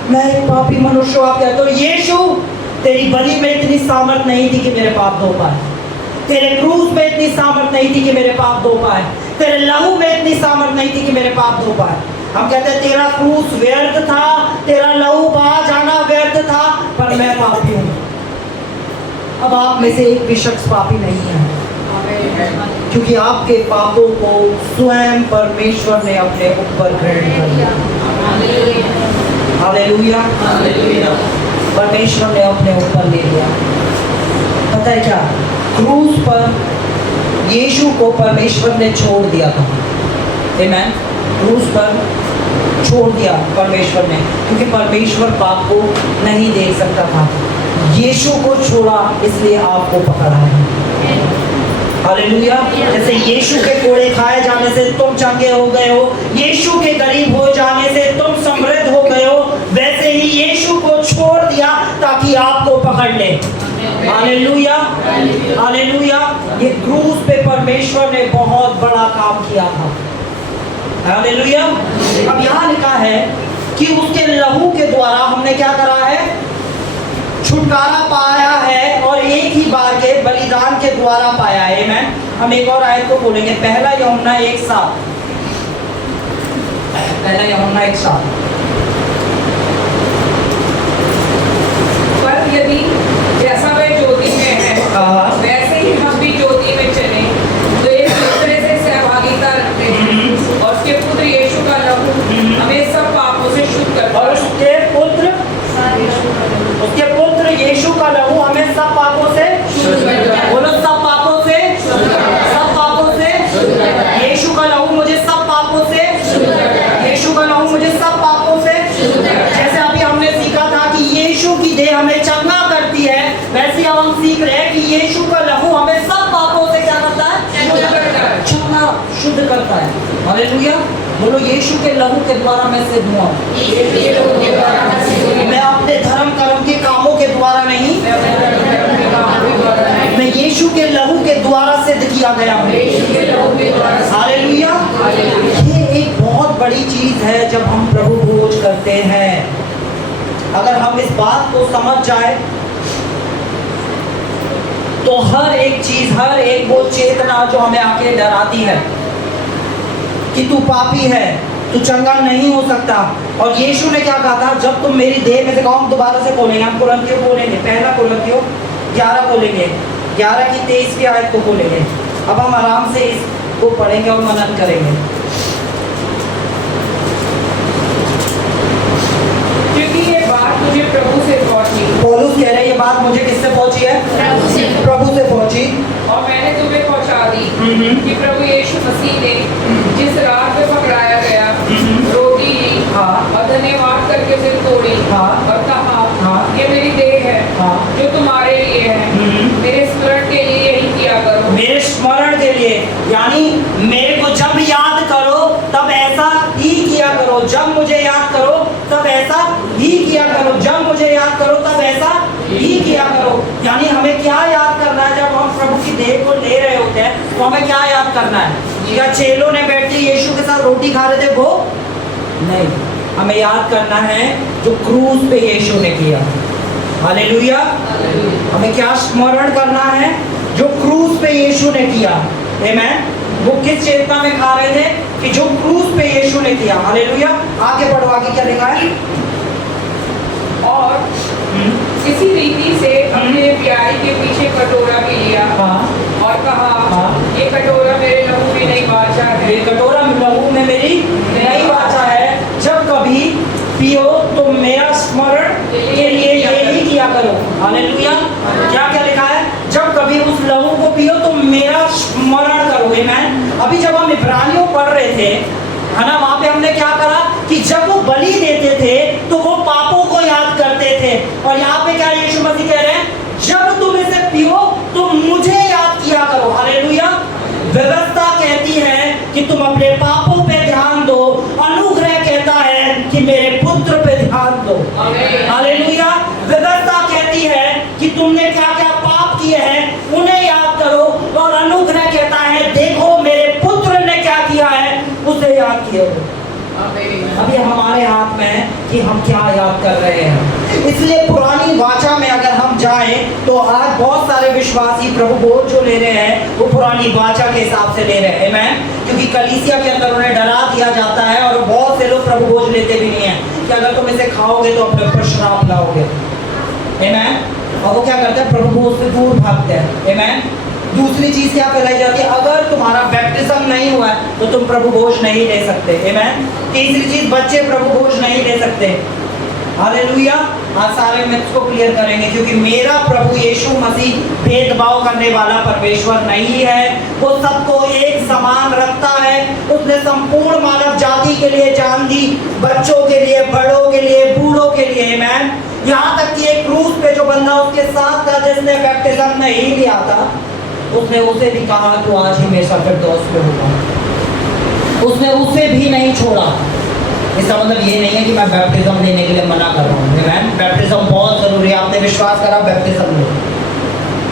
मैं एक पापी मनुष्य हूँ, आप कहते हो यीशु तेरी बलि में इतनी सामर्थ नहीं थी कि मेरे पाप धो पाए, तेरे क्रूस में इतनी सामर्थ नहीं थी कि मेरे पाप धो पाए, तेरे लहू में इतनी सामर्थ नहीं थी कि मेरे पाप धो पाए। हम कहते हैं तेरा क्रूस व्यर्थ था, तेरा लहू बहा जाना व्यर्थ था, पर मैं पापी हूँ। अब आप में से एक भी शख्स पापी नहीं है, क्योंकि आपके पापों को स्वयं परमेश्वर ने अपने ऊपर ग्रहण कर लिया। हालेलुया। परमेश्वर ने अपने ऊपर ले लिया। पता है क्या? क्रूस पर यीशु को परमेश्वर ने छोड़ दिया था। आमेन। क्रूस पर छोड़ दिया परमेश्वर ने, क्योंकि परमेश्वर पाप को नहीं देख सकता था। यीशु को छोड़ा, इसलिए आपको पकड़ा है। हालेलुया। जैसे यीशु के कोड़े खाए जाने से तुम चंगे हो गए हो, यीशु के गरीब हो जाने से तुम समृद्ध हो गए हो, वैसे ही यीशु को छोड़ दिया ताकि आपको पकड़ ले। हालेलुया। हालेलुया। ये क्रूस पे परमेश्वर ने बहुत बड़ा काम किया था। हालेलुया। अब यहाँ लिखा है कि उसके लहू के द्वारा हमने क्या करा है? छुटकारा पाया है, और एक ही बार के बलिदान के द्वारा पाया है। आमेन। हम एक और आयत को बोलेंगे, पहला यूहन्ना 1:7। पहला यूहन्ना 1:7। पर यदि जैसा वह ज्योति में है वैसे ही हम भी ज्योति में चले, तो एक दूसरे से सहभागिता रखते हैं, और उसके पुत्र यीशु का लहू हमें सब पापों से शुद्ध करता है। और उसके पुत्र यीशु का लहू हमें सब पापों से शुद्ध करता है। बोलो, सब पापों से, सब पापों से। यीशु का लहू मुझे सब पापों से, यीशु का लहू मुझे सब पापों से। जैसे अभी हमने सीखा था कि यीशु की देह हमें चंगा करती है, वैसे अब हम सीख रहे हैं कि यीशु का लहू हमें सब पापों से क्या करता है? चंगा, शुद्ध करता है। हालेलुया। बोलो, यीशु के लहू के द्वारा मैं सिद्ध हुआ। मैं अपने धर्म कर्म के कामों के द्वारा नहीं, मैं यीशु के लहू के द्वारा सिद्ध किया गया हूँ। हालेलुया। ये एक बहुत बड़ी चीज है जब हम प्रभु भोज करते हैं। अगर हम इस बात को समझ जाए तो हर एक चीज, हर एक वो चेतना जो हमें आके डराती है कि तू पापी है, तू चंगा नहीं हो सकता। और यीशु ने क्या कहा था, जब तुम मेरी देह में से कहो, हम दोबारा से बोलेंगे, हम कुरिन्थियों बोलेंगे, पहला कुरिन्थियों 11 बोलेंगे, 11 की 23 की आयत को बोलेंगे। अब हम आराम से इसको पढ़ेंगे और मनन करेंगे। क्योंकि ये बात मुझे प्रभु से पहुंची। पौलुस कह रहे हैं ये बात मुझे किससे पहुंची है? प्रभु से पहुंची। और मैंने तुम्हें पहुंचा दी कि प्रभु यीशु मसीह ने जिस रात में पकड़ाया गया, रोटी ली और धन्यवाद करके उसे तोड़ी और कहा, ये मेरी देह है जो तुम्हारे लिए है, मेरे स्मरण के लिए यही किया करो। मेरे स्मरण के लिए, यानी मेरे को जब याद करो तब ऐसा ही किया करो। जब मुझे याद करो तब ऐसा ही किया करो। जब मुझे याद करो तब ऐसा ही किया करो। यानी हमें क्या याद करना है? जब हम प्रभु की देह को ले रहे होते हैं तो हमें क्या याद करना है? क्या चेलों ने बैठ के यीशु के साथ रोटी खा रहे थे वो? नहीं, हमें याद करना है जो क्रूस पे यीशु ने किया। हालेलुया। हमें क्या स्मरण करना है? जो क्रूस पे यीशु ने किया। आमेन। वो किस चेतना में खा रहे थे? कि जो क्रूस पे यीशु ने किया। हालेलुया। आगे बढ़ो, आगे क्या लिखा है? और इसी रीति से अपने प्यारी के पीछे कटोरा भी लिया और कहा, ये कटोरा मेरे लहू में नई वाचा है। ये कटोरा लहू में मेरी नई वाचा है। जब कभी पियो तो मेरा स्मरण के लिए यही किया करो। हालेलुया। क्या क्या लिखा है? जब कभी उस लहू को पियो तो मेरा स्मरण करो। आमीन। अभी जब हम इब्रानियों पढ़ रहे थे, है ना, वहां पे हमने क्या करा कि जब वो बलि देते थे तो वो पापों को याद करते थे। और यहाँ पे क्या यीशु मसीह कह रहे हैं? जब तुम इसे पियो तो मुझे याद किया करो। हालेलुया। व्यवस्था कहती है कि तुम अपने पापों पे ध्यान दो, अनुग्रह कहता है कि मेरे पुत्र पे ध्यान दो। हालेलुया। व्यवस्था कहती है कि तुमने क्या क्या पाप किए हैं उन्हें याद करो, और अनुग्रह कहता है देखो मेरे पुत्र ने क्या किया है उसे याद किया। अभी हमारे हाथ में है कि हम क्या याद कर रहे हैं। इसलिए पुरानी वाचा में अगर हम जाएं तो आज बहुत सारे विश्वासी प्रभु भोज जो ले रहे हैं वो पुरानी वाचा के हिसाब से ले रहे हैं। आमीन। क्योंकि कलीसिया के अंदर उन्हें डरा दिया जाता है और बहुत से लोग प्रभु भोज लेते भी नहीं है कि अगर तुम इसे खाओगे तो अपने ऊपर श्राप लाओगे। आमीन। और वो क्या करते हैं? प्रभु भोज से दूर भागते हैं। आमीन। दूसरी चीज क्या फैलाई जाती है? अगर तुम्हारा बैप्टिज्म नहीं हुआ है तो तुम प्रभु भोज नहीं ले सकते। आमीन। तीसरी चीज, बच्चे प्रभु भोज नहीं ले सकते। हालेलुया। आज सारे मिथ्स को क्लियर करेंगे, क्योंकि मेरा प्रभु यीशु मसीह भेदभाव करने वाला परमेश्वर नहीं है। वो सबको एक समान रखता है। उसने संपूर्ण मानव जाति के लिए जान दी, बच्चों के लिए, बड़ों के लिए, बूढ़ों के लिए। आमीन। यहाँ तक कि एक क्रूस पे जो बंदा उसके साथ था जिसने बैप्टिज्म नहीं लिया था, उसने उसे भी कहा तू आज ही मेरे साथ फिरदौस में होगा। उसने उसे भी नहीं छोड़ा। इसका मतलब ये नहीं है कि मैं बैप्टिज्म लेने के लिए मना कर रहा हूँ। आमीन। बैप्टिज्म बहुत जरूरी है। आपने विश्वास करा, बैप्टिज्म लो,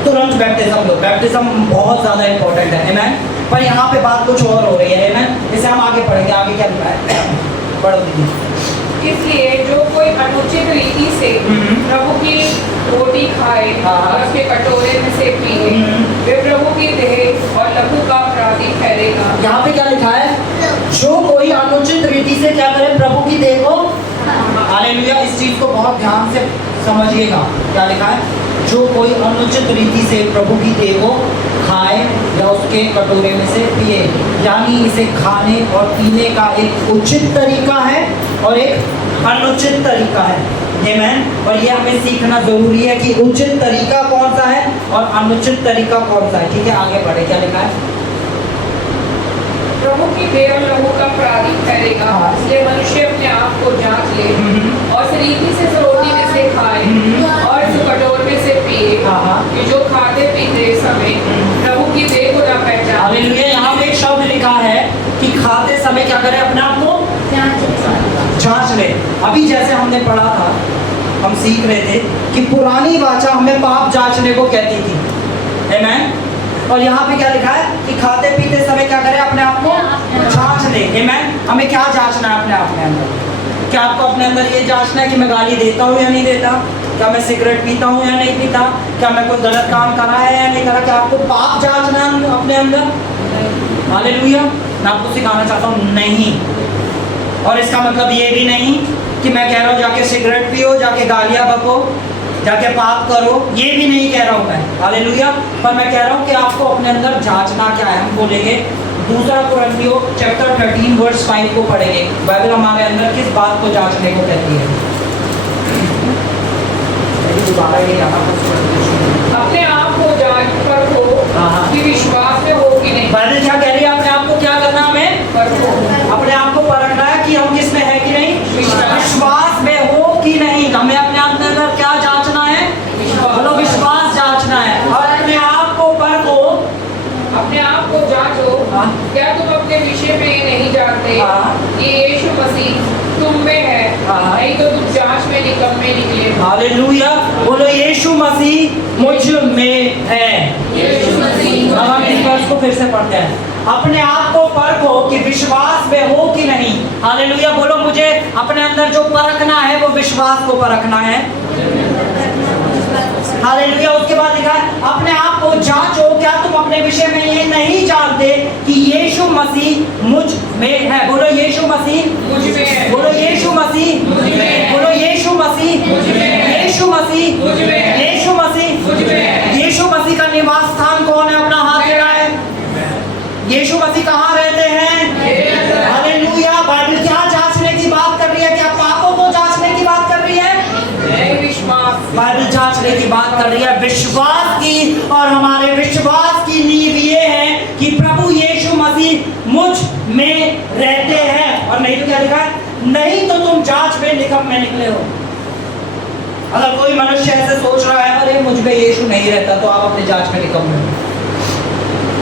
तुरंत बैप्टिज्म लो। बैप्टिज्म बहुत ज़्यादा इंपॉर्टेंट है। आमीन। पर यहाँ पे बात कुछ और हो रही है। आमीन। इसे हम आगे पढ़ेंगे। आगे क्या लिखा है? पढ़ो दीदी। इसलिए जो कोई अनुचित रीति से प्रभु की रोटी खाए और उसके कटोरे में से पिए, वे प्रभु की देह और लहू का अपराधी ठहरेगा। यहाँ पे क्या लिखा है? जो कोई अनुचित रीति से क्या करे? प्रभु की देह को। हालेलुया। इस चीज को बहुत ध्यान से समझिएगा। क्या लिखा है? जो कोई अनुचित रीति से प्रभु की देह को खाए या उसके कटोरे में से पिए, यानी इसे खाने और पीने का एक उचित तरीका है और एक अनुचित तरीका है। आमीन। और ये हमें सीखना जरूरी है कि उचित तरीका कौन सा है और अनुचित तरीका कौन सा है। ठीक है, आगे बढ़े। क्या लिखा है? प्रभु की देह और लहू का अपराधी ठहरेगा। इसलिए मनुष्य अपने आप को जांच ले और इस रीति से इस रोटी में से खाए और इस कटोरे में से पिए कि जो खाते पीते समय प्रभु की देह को ना पहचाने। हालेलुया। यहाँ पे एक शब्द लिखा है कि खाते समय क्या करें? अपने आप को जांच ले। अभी जैसे हमने पढ़ा था, हम सीख रहे थे कि पुरानी वाचा हमें पाप जांचने को कहती थी। आमीन। और यहाँ पे क्या लिखा है कि खाते पीते समय क्या करें? अपने आप को जांच ले। आमीन। हमें क्या जांचना है अपने आप में अंदर? क्या आपको अपने अंदर ये जांचना है कि मैं गाली देता हूँ या नहीं देता, क्या मैं सिगरेट पीता हूँ या नहीं पीता, क्या मैं कोई गलत काम करा है या नहीं करा, क्या आपको पाप जांचना है अपने अंदर? हालेलुया। मैं आपको सिखाना चाहता हूँ नहीं। और इसका मतलब ये भी नहीं कि मैं कह रहा हूँ जाके सिगरेट पियो, जाके गालियाँ बको, जाके पाप करो, ये भी नहीं कह रहा हूँ मैं। हालेलुया। पर मैं कह रहा हूँ कि आपको अपने अंदर जांचना क्या है। हम बोलेंगे 2 कुरिन्थियों चैप्टर 13 वर्स 5 को पढ़ेंगे। बाइबल हमारे अंदर किस बात को जांचने को कहती है? दोबारा ये अपने आप को जांच परखो कि विश्वास में हो कि नहीं। बाइबल क्या कह रही है? अपने आप को क्या करना हमें? परखो। अपने आप को परखना है कि हम किस में है कि नहीं, विश्वास में हो कि नहीं। हमें अपने आप के अंदर क्या जांचना है? बोलो विश्वास जांचना है। और अपने आप को परखो, अपने आप को जांचो, क्या तुम अपने विषय में ये नहीं जानते कि यीशु मसीह तुम में है, नहीं तो तुम जांच में निकम्मे निकले। हालेलुया। बोलो यीशु मसीह मुझ में है। यीशु मसीह। अब हम इस वर्ष को फिर से पढ़ते हैं। अपने आप को परखो कि विश्वास में हो कि नहीं। हालेलुया। बोलो मुझे अपने अंदर जो परखना है वो विश्वास को परखना है। हालेलुया। उसके बाद लिखा है अपने आप को जांचो, क्या तुम अपने विषय में ये नहीं जानते कि यीशु मसीह मुझ में है। बोलो यीशु मसीह मुझ में है। बोलो यीशु मसीह मुझ में है। बोलो यीशु मसीह मुझ में है। यीशु मसीह मुझ में है। यीशु मसीह मुझ में है। यीशु मसीह का निवास स्थान कौन है? अपना हाथ लगाए। यीशु मसीह कहाँ रहते हैं? हालेलुया। बाइबल क्या जांचने की बात कर रही है? क्या पापों को जांचने की बात कर रही है? विश्वास। बाइबल जांचने की बात कर रही है विश्वास की। और हमारे विश्वास की नींव ये है कि प्रभु यीशु मसीह मुझ में रहते हैं। और नहीं तो क्या लिखा है? नहीं तो तुम जांच में निकम्मे निकले हो। अगर कोई मनुष्य ऐसे सोच रहा है अरे मुझ में यीशु नहीं रहता, तो आप अपने जांच में निकम्मे हो।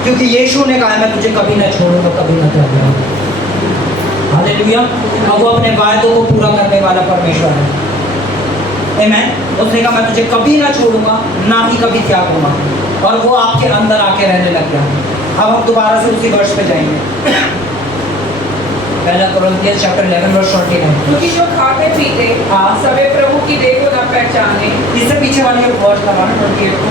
क्योंकि यीशु ने कहा मैं तुझे कभी ना छोड़ूंगा, कभी ना त्यागूंगा। हालेलुया। और वो अपने वायदों को पूरा करने वाला परमेश्वर है। आमीन। उसने कहा मैं तुझे कभी ना छोड़ूंगा, ना ही कभी त्यागूंगा। और वो आपके अंदर आके रहने लग गया। अब हम दोबारा से उसी वर्ष पे जाएंगे। पहला कुरिन्थियों चैप्टर 11 वर्स 29। क्योंकि जो खाते पीते सभी प्रभु की देह को न पहचाने। इससे पीछे वाली एक वर्स लगा ना 28 को।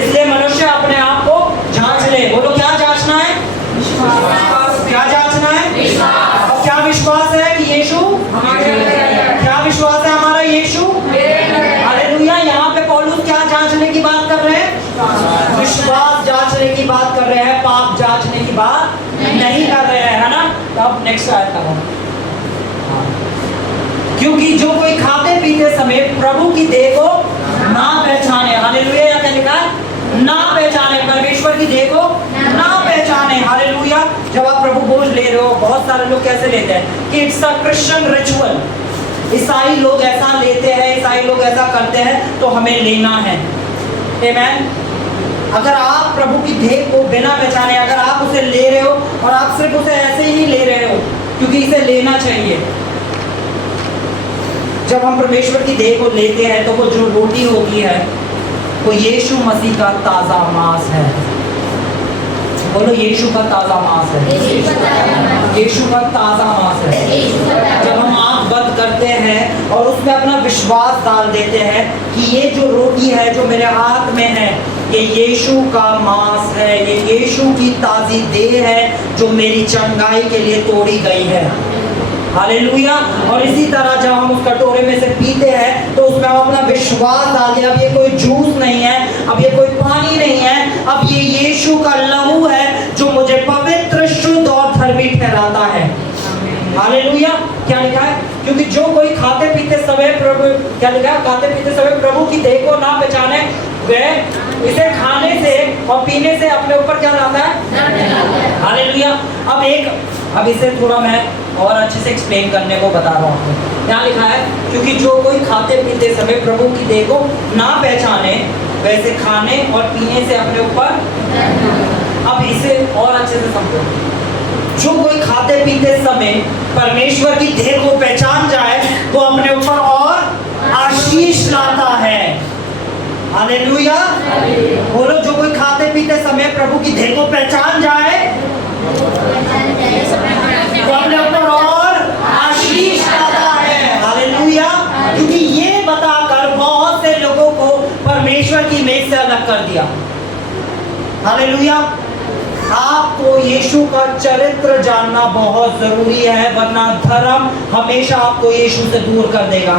इसलिए मनुष्य अपने आप को जांच ले। बोलो क्या जांचना है? विश्वास। क्या जांचना है? विश्वास। और क्या विश्वास है कि यीशु हमारे अंदर है। क्या विश्वास है हमारा? यीशु। हालेलुया। यहाँ पे पौलुस क्या जांचने की बात कर रहे हैं? विश्वास जांचने की बात कर रहे हैं, पाप जांचने की बात नहीं कर रहे हैं, है ना? तो अब नेक्स्ट आयत का क्योंकि जो कोई खाते पीते समय प्रभु की देह को ना पहचाने। हालेलुया। या क्या लिखा है? ना पहचाने। परमेश्वर की देह को ना पहचाने। हालेलुया। जब आप प्रभु भोज ले रहे हो, बहुत सारे लोग कैसे लेते हैं कि इट्स अ क्रिश्चियन रिचुअल। ईसाई लोग ऐसा लेते हैं, ईसाई लोग ऐसा करते हैं, तो हमें लेना है। आमीन। अगर आप प्रभु की देह को बिना पहचाने अगर आप उसे ले रहे हो और आप सिर्फ उसे ऐसे ही ले रहे हो क्योंकि इसे लेना चाहिए। जब हम परमेश्वर की देह को लेते हैं तो वो जो रोटी होती है वो यीशु मसीह का ताज़ा मांस है। बोलो यीशु का ताज़ा मांस है। यीशु का ताज़ा मांस है। जब हम आँख बंद करते हैं और उसमें अपना विश्वास डाल देते हैं कि ये जो रोटी है जो मेरे हाथ में है ये यीशु का मांस है, ये यीशु की ताज़ी देह है जो मेरी चंगाई के लिए तोड़ी गई है। हालेलुया। और इसी तरह जब हम उस कटोरे में से पीते हैं तो उसमें हम अपना विश्वास डालते हैं। अब ये कोई जूस नहीं है, अब ये कोई पानी नहीं है, अब ये यीशु का लहू है जो मुझे पवित्र, शुद्ध और धर्मी ठहराता है। हालेलुया। क्या लिखा है? क्योंकि जो कोई खाते पीते समय प्रभु, क्या लिखा है? खाते पीते समय प्रभु की देह को ना पहचाने वह इसे खाने से और पीने से अपने ऊपर क्या लाता है? हालेलुया। अब इसे थोड़ा मैं और अच्छे से एक्सप्लेन करने को बता रहा हूँ आपको। क्या लिखा है? क्योंकि जो कोई खाते पीते समय प्रभु की देह को ना पहचाने वैसे खाने और पीने से अपने ऊपर। अब इसे और अच्छे से समझो। जो कोई खाते पीते समय परमेश्वर की देह को पहचान जाए वो अपने ऊपर और आशीष लाता है। हालेलुया। बोलो जो कोई खाते पीते समय प्रभु की देह को पहचान जाए वो अपने ऊपर और आशीष हालेलुया। आपको यीशु का चरित्र जानना बहुत जरूरी है, वरना धर्म हमेशा आपको यीशु से दूर कर देगा।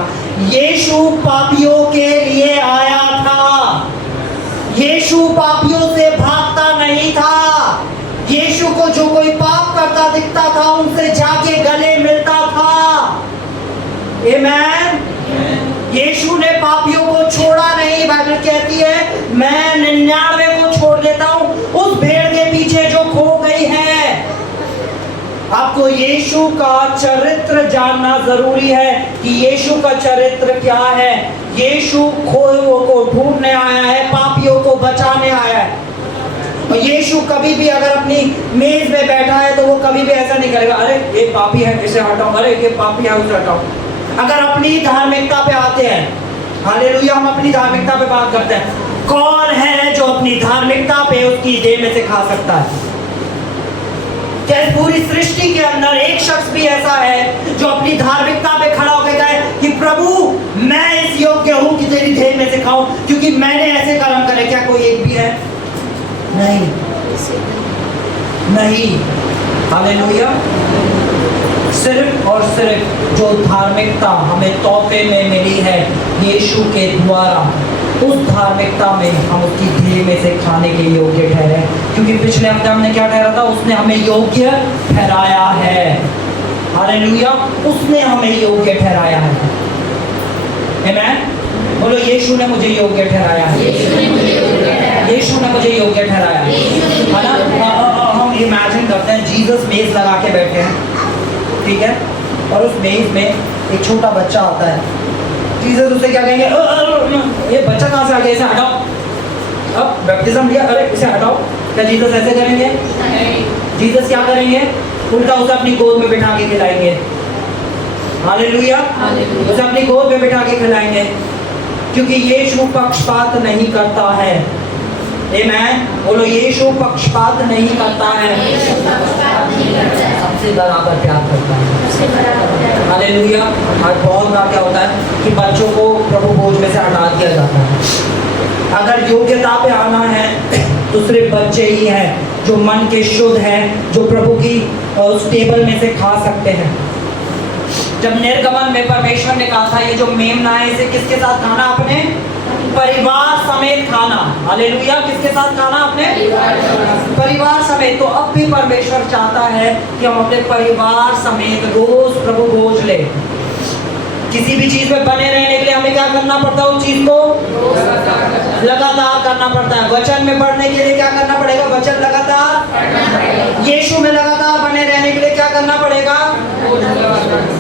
यीशु पापियों के लिए आया था। यीशु पापियों से भागता नहीं था। यीशु को जो कोई पाप करता दिखता था उनसे जाके गले मिलता था। आमेन। यीशु ने पापियों को छोड़ा नहीं। बाइबल कहती है मैं 99 को छोड़ देता हूं उस भेड़ के पीछे जो खो गई है। आपको यीशु का चरित्र जानना जरूरी है कि यीशु का चरित्र क्या है। यीशु खोए को ढूंढने आया है, पापियों को बचाने आया है। और यीशु कभी भी अगर अपनी मेज में बैठा है तो वो कभी भी ऐसा नहीं करेगा अरे ये पापी है इसे हटाओ, अरे ये पापी है उसे हटाओ। अगर अपनी धार्मिकता पे आते हैं, हालेलुया, हम अपनी धार्मिकता पे बात करते हैं, कौन है जो अपनी धार्मिकता पे उसकी देह में से खा सकता है? क्या पूरी सृष्टि के अंदर एक शख्स भी ऐसा है जो अपनी धार्मिकता पे खड़ा होकर कहे कि प्रभु मैं इस योग्य हूं कि तेरी देह में से खाऊं क्योंकि मैंने ऐसे कर्म करे? क्या कोई एक भी है? नहीं, नहीं। हालेलुया। सिर्फ और सिर्फ जो धार्मिकता हमें तोहफे में मिली है यीशु के द्वारा, उस धार्मिकता में हम उसकी देह में से खाने के योग्य ठहरे। क्योंकि पिछले हफ्ते हमने क्या ठहरा था? उसने हमें योग्य ठहराया है। हालेलुया, उसने हमें योग्य ठहराया है। आमेन। बोलो यीशु ने मुझे योग्य ठहराया है। यीशु ने मुझे योग्य ठहराया है ना। हम इमेजिन करते हैं जीसस मेज लगा के बैठे हैं, ठीक है, और उस मेज में एक छोटा बच्चा आता है। जीसस उसे क्या कहेंगे? ये बच्चा कहाँ से आ गया, इसे हटाओ। अब बैप्टिज्म लिया, अरे इसे हटाओ। क्या जीसस ऐसे करेंगे? जीसस क्या करेंगे? उल्टा उसे अपनी गोद में बिठा के खिलाएंगे। हालेलुया। उसे अपनी गोद में बिठा के खिलाएंगे क्योंकि यीशु पक्षपात नहीं करता है। आमेन। बोलो यीशु पक्षपात नहीं करता है, सबसे बराबर प्यार करता है। हालेलुया। और बहुत बार क्या होता है कि बच्चों को प्रभु भोज में से हटा दिया जाता है। अगर योग्यता पे आना है तो सिर्फ बच्चे ही हैं जो मन के शुद्ध हैं, जो प्रभु की उस टेबल में से खा सकते हैं। जब निर्गमन में परमेश्वर ने कहा था ये जो मेमना है इसे किसके साथ खाना? अपने परिवार समेत खाना। हालेलुया। किसके साथ खाना? अपने परिवार समेत। तो अब भी परमेश्वर चाहता है कि हम अपने परिवार समेत रोज प्रभु भोज ले। किसी भी चीज में बने रहने के लिए हमें क्या करना पड़ता है? उस चीज को लगातार करना पड़ता है। वचन में बढ़ने के लिए क्या करना पड़ेगा? वचन लगातार। यीशु में लगातार बने रहने के लिए क्या करना पड़ेगा?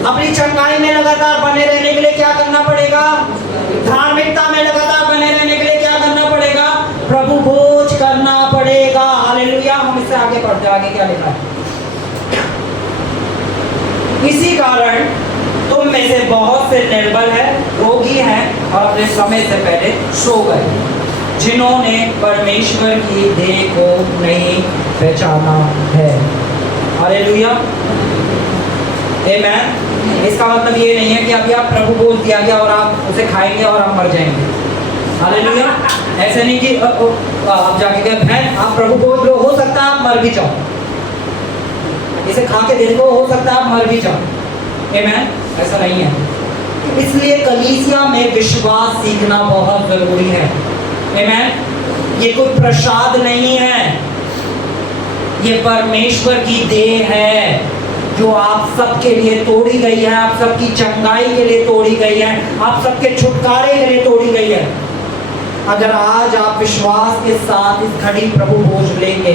अपनी चंगाई में लगातार बने रहने के लिए क्या करना पड़ेगा? धार्मिकता में लगातार बने रहने के लिए क्या करना पड़ेगा? प्रभु भोज करना पड़ेगा। हालेलुया। हम इससे आगे बढ़ते हैं। आगे क्या लिखा है? इसी कारण तुम में से बहुत से निर्बल हैं, रोगी हैं और अपने समय से पहले सो गए, जिन्होंने परमेश्वर की देह को नहीं पहचाना है। हालेलुया। आमेन। इसका मतलब ये नहीं है कि अभी आप प्रभु भोज दिया गया और आप उसे खाएंगे और आप मर जाएंगे। हालेलुया। ऐसे नहीं कि आप जाके कहें बहन आप प्रभु भोज लो, हो सकता है आप मर भी जाओ। इसे खा के देखो, हो सकता है आप मर भी जाओ। आमेन। ऐसा नहीं है। इसलिए कलीसिया में विश्वास सीखना बहुत जरूरी है। आमेन। ये कोई प्रसाद नहीं है, ये परमेश्वर की देह है जो आप सबके लिए तोड़ी गई है, आप सबकी चंगाई के लिए तोड़ी गई है, आप सबके छुटकारे के लिए तोड़ी गई है। अगर आज आप विश्वास के साथ इस घड़ी प्रभु भोज लेंगे,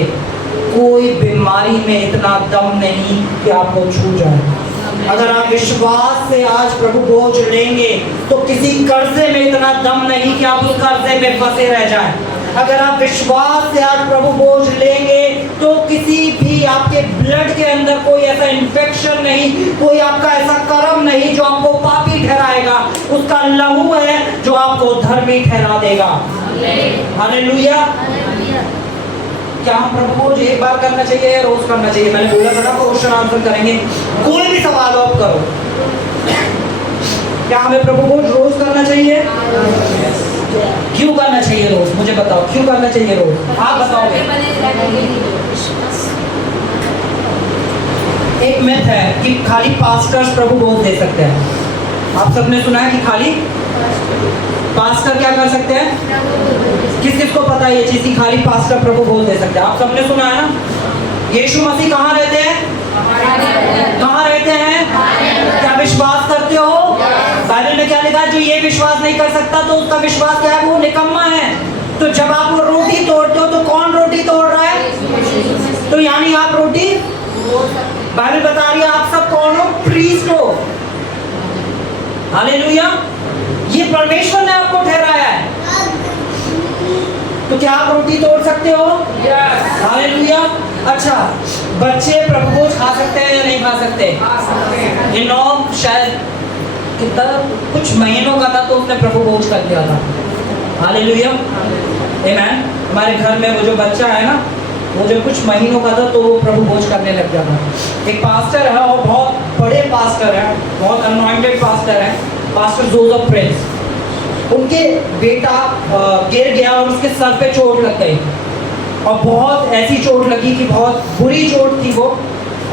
कोई बीमारी में इतना दम नहीं कि आपको छू जाए। अगर आप विश्वास से आज प्रभु भोज लेंगे तो किसी कर्जे में इतना दम नहीं कि आप उस कर्जे में फंसे रह जाएं। अगर आप विश्वास से आज प्रभु भोज लेंगे तो किसी भी आपके ब्लड के अंदर कोई ऐसा इन्फेक्शन नहीं, कोई आपका ऐसा कर्म नहीं जो आपको पापी ठहराएगा। उसका लहू है जो आपको धर्मी ठहरा देगा। हालेलुया। क्या हम प्रभु भोज एक बार करना चाहिए या रोज करना चाहिए? मैंने बोला था ना क्वेश्चन आंसर करेंगे। कोई भी सवाल आप करो, क्या हमें प्रभु भोज रोज करना चाहिए? क्यों करना चाहिए रोज? मुझे बताओ क्यों करना चाहिए रोज? आप बताओगे। एक मिथ है कि खाली पास्टर्स प्रभु बोध दे सकते हैं। आप सबने सुना है कि खाली पास्टर क्या कर सकते हैं? किस किस को पता है ये चीज कि खाली पास्टर प्रभु बोध दे सकते हैं? आप सबने सुना है ना? यीशु मसीह कहाँ रहते हैं? कहाँ रहते हैं? क्या विश्वास करते हो? बाइबल में क्या लिखा है? जो ये विश्वास नहीं कर सकता तो उसका विश्वास क्या है? वो निकम्मा है। तो जब आप वो रोटी तोड़ते हो तो कौन रोटी तोड़ रहा है? तो यानी आप रोटी, बाइबल बता रही है आप सब कौन हो? प्रीस्ट हो। हालेलुया। ये परमेश्वर ने आपको ठहराया है। तो क्या आप रोटी तोड़ सकते हो? हालेलुया। अच्छा, बच्चे प्रभु भोज खा सकते हैं या नहीं खा सकते? ये नौ शायद कितना कुछ महीनों का था तो उसने प्रभु भोज कर दिया था। हालेलुया। आमीन। हमारे घर में वो जो बच्चा है ना, वो जो कुछ महीनों का था तो वो प्रभु भोज करने लग गया था। एक पास्टर है और बहुत बड़े पास्टर है, बहुत अनॉइंटेड पास्टर है, पास्टर जोसेफ प्रिंस। उनके बेटा गिर गया और उसके सर पे चोट लग गई और बहुत ऐसी चोट लगी कि बहुत बुरी चोट थी वो।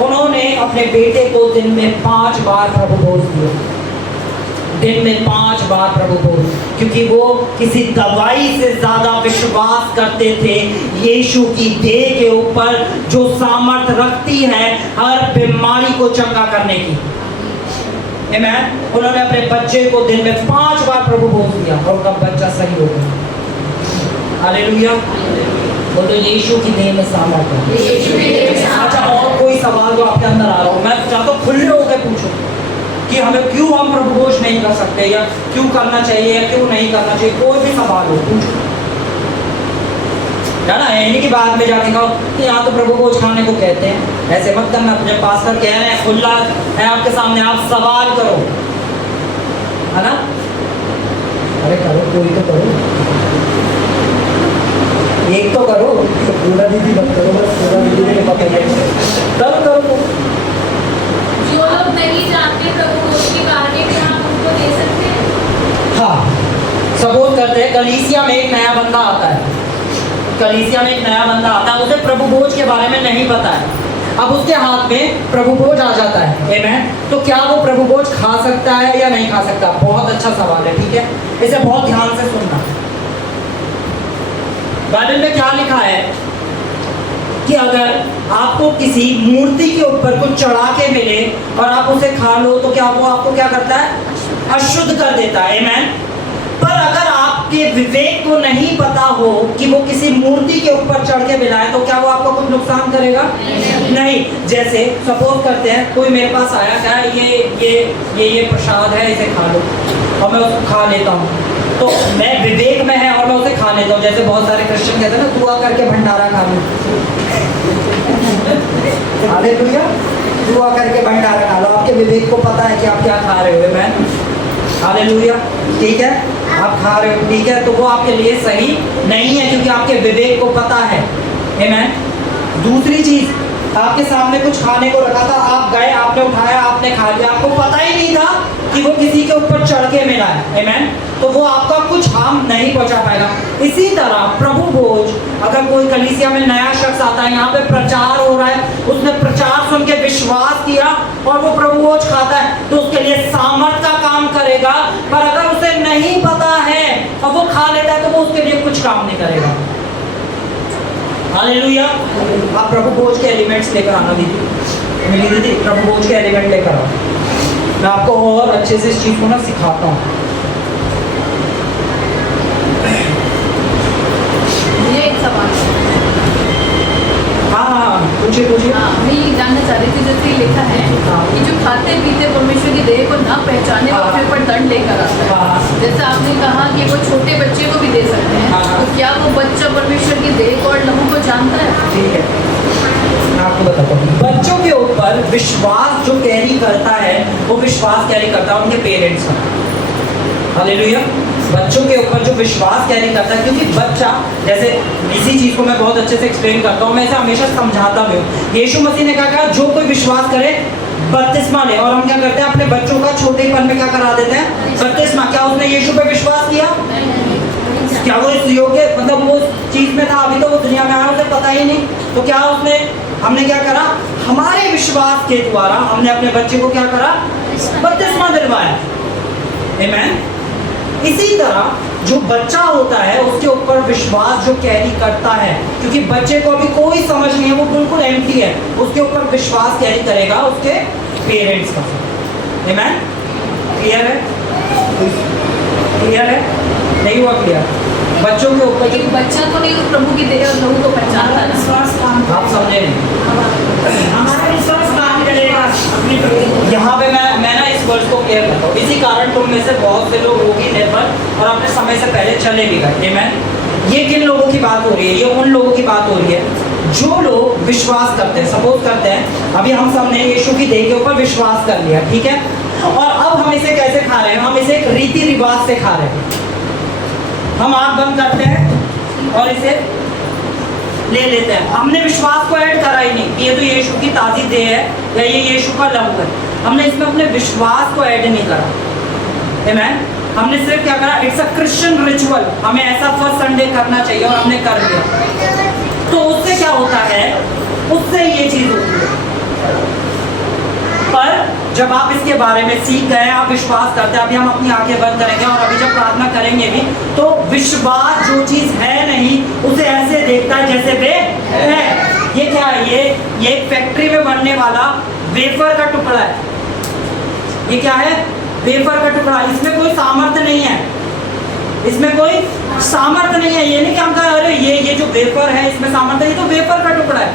उन्होंने अपने बेटे को दिन में 5 बार प्रभु भोज दिया। दिन में 5 बार प्रभु भोज, क्योंकि वो किसी दवाई से ज्यादा विश्वास करते थे यीशु की देह के ऊपर जो सामर्थ रखती है हर बीमारी को चंगा करने की। आमीन। उन्होंने अपने बच्चे को दिन में 5 बार प्रभु भोज दिया और उनका बच्चा सही हो गया। हालेलुया। बोलो यीशु की देह में सामर्थ है। अच्छा, और कोई सवाल जो आपके अंदर आ रहा हो? मैं चाहता हूँ खुले होकर पूछो कि हमें क्यों हम प्रभु भोज नहीं कर सकते, या क्यों करना चाहिए या क्यों नहीं करना चाहिए। कोई भी सवाल हो पूछो, है ना? यानी कि बाद में जाके कहो कि यहाँ तो प्रभु भोज खाने को कहते हैं। ऐसे मत करना। अपने पास्टर कह रहे हैं, खुला है आपके सामने, आप सवाल करो, है ना? अरे करो, कोई तो करो, एक तो करो, तो पूरा दीदी मत करो, बस पूरा दीदी ने बताइए। करो जो लोग नहीं जानते प्रभु भोज के बारे में, क्या आप उनको दे सकते हैं? हाँ, सपोज करते हैं कलीसिया में एक नया बंदा आता है। कलीसिया में एक नया बंदा आता है, उसे प्रभु भोज के बारे में नहीं पता है। अब उसके हाथ में प्रभु भोज आ जाता है। आमीन। तो क्या वो प्रभु भोज खा सकता है या नहीं खा सकता? बहुत अच्छा सवाल है, ठीक है? इसे बहुत ध्यान से सुनना। बाइबल में क्या लिखा है कि अगर आपको किसी मूर्ति के ऊपर कुछ चढ़ा के मिले और आप उसे खा लो तो क्या वो आपको क्या करता है? अशुद्ध कर देता है। आमीन। पर अगर आपके विवेक को नहीं पता हो कि वो किसी मूर्ति के ऊपर चढ़ के मिला है तो क्या वो आपको कुछ नुकसान करेगा? नहीं। जैसे सपोज करते हैं कोई मेरे पास आया, क्या ये प्रसाद है, इसे खा लो, और मैं उसको खा लेता हूँ, तो मैं विवेक में है और मैं उसे खा लेता हूँ। जैसे बहुत सारे क्रिश्चियन कहते हैं ना, दुआ करके भंडारा खा लो। हालेलुया। दुआ करके भंडारा खा लो। आपके विवेक को पता है कि आप क्या खा रहे हो। मैं हालेलुया। ठीक है, आप खा रहे हो, ठीक है, तो वो आपके लिए सही नहीं है क्योंकि आपके विवेक को पता है। आमीन। दूसरी चीज, आपके सामने कुछ खाने को रखा था, आप गए, आपने उठाया, आपने खा लिया, आपको पता ही नहीं था कि वो किसी के ऊपर चढ़ के मिला है। आमीन। तो वो आपका कुछ हार्म नहीं पहुंचा पाएगा। इसी तरह प्रभु भोज, अगर कोई कलीसिया में नया शख्स आता है, यहाँ पे प्रचार हो रहा है, उसने प्रचार सुन के विश्वास किया और वो प्रभु भोज खाता है, तो उसके लिए सामर्थ का काम करेगा। पर अगर उसे नहीं पता है और वो खा लेता है तो वो उसके लिए कुछ काम नहीं करेगा। हालेलुया। आप प्रभु भोज के एलिमेंट्स लेकर आना दीदी, मिली दीदी, प्रभु भोज के एलिमेंट लेकर आओ। मैं आपको और अच्छे से इस चीज को ना सिखाता हूँ। ये एक सवाल हाँ, पूछिए। मैं ये जानना चाह रही थी, जैसे लिखा है कि जो खाते पीते परमेश्वर की देह को ना पहचाने वो अपने ऊपर दंड लेकर आता है। जैसे आपने कहा कि वो छोटे बच्चे को भी दे सकते हैं, तो क्या वो बच्चा परमेश्वर की देह को और लहू को जानता है? ठीक है, मैं आपको बताता हूँ। बच्चों के ऊपर विश्वास जो कैरी करता है, वो विश्वास कैरी करता है उनके पेरेंट्स का। हालेलुया। बच्चों के ऊपर जो विश्वास कैरी करता है, क्योंकि बच्चा, जैसे इसी चीज को मैं बहुत अच्छे से एक्सप्लेन करता हूँ, मैं इसे हमेशा समझाता भी हूँ। यीशु मसीह ने क्या कहा? जो कोई विश्वास करे बपतिस्मा ले। और हम क्या करते हैं? अपने बच्चों का छोटेपन में क्या करा देते हैं? बपतिस्मा। क्या उसने यीशु पे विश्वास किया? क्या वो इस योग्य, मतलब वो चीज में था, अभी तो वो दुनिया में आया, उसे पता ही नहीं। तो क्या उसने, हमने क्या करा, हमारे विश्वास के द्वारा हमने अपने बच्चे को क्या करा, बपतिस्मा दिलवाया। आमीन। इसी तरह जो बच्चा होता है उसके ऊपर विश्वास जो कैरी करता है, क्योंकि बच्चे को अभी कोई समझ नहीं है, वो बिल्कुल एम्प्टी है, उसके ऊपर विश्वास कैरी करेगा उसके पेरेंट्स का। आमीन। क्लियर है? क्लियर है? नहीं हुआ क्लियर? बच्चों के ऊपर लेकिन बच्चा तो नहीं उस प्रभु की देह और लहू को पहचानता है। विश्वास काम, आप समझे नहीं? हमारा विश्वास काम करेगा अपनी प्रभु। यहाँ पे मैं ना इस वर्ड को क्लियर करता हूँ। इसी कारण तुम में से बहुत से लोग होगी निर्भर और अपने समय से पहले चले भी गए। आमीन। ये किन लोगों की बात हो रही है? ये उन लोगों की बात हो रही है जो लोग विश्वास करते हैं, सपोज करते हैं अभी हम सब ने यीशु की देह के ऊपर विश्वास कर लिया, ठीक है, और अब हम इसे कैसे खा रहे हैं? हम इसे एक रीति रिवाज से खा रहे हैं। हम आँख बंद करते हैं और इसे ले लेते हैं। हमने विश्वास को ऐड करा ही नहीं कि ये तो यीशु की ताज़ी देह है या ये यीशु का लहू है। हमने इसमें अपने विश्वास को ऐड नहीं करा। आमीन। हमने सिर्फ क्या करा, इट्स अ क्रिश्चियन रिचुअल, हमें ऐसा फर्स्ट संडे करना चाहिए और हमने कर लिया। तो उससे क्या होता है, उससे ये चीज़ होती है। पर जब आप इसके बारे में सीख गए, आप विश्वास करते हैं, अभी हम अपनी आंखें बंद करेंगे और अभी जब प्रार्थना करेंगे भी, तो विश्वास जो चीज़ है नहीं उसे ऐसे देखता है जैसे वे है। ये क्या है? ये एक फैक्ट्री में बनने वाला वेफर का टुकड़ा है। ये क्या है? वेफर का टुकड़ा। इसमें कोई सामर्थ्य नहीं है, इसमें कोई सामर्थ्य नहीं है। ये नहीं कि हम कहें अरे ये जो वेफर है इसमें सामर्थ्य, ये तो वेफर का टुकड़ा है,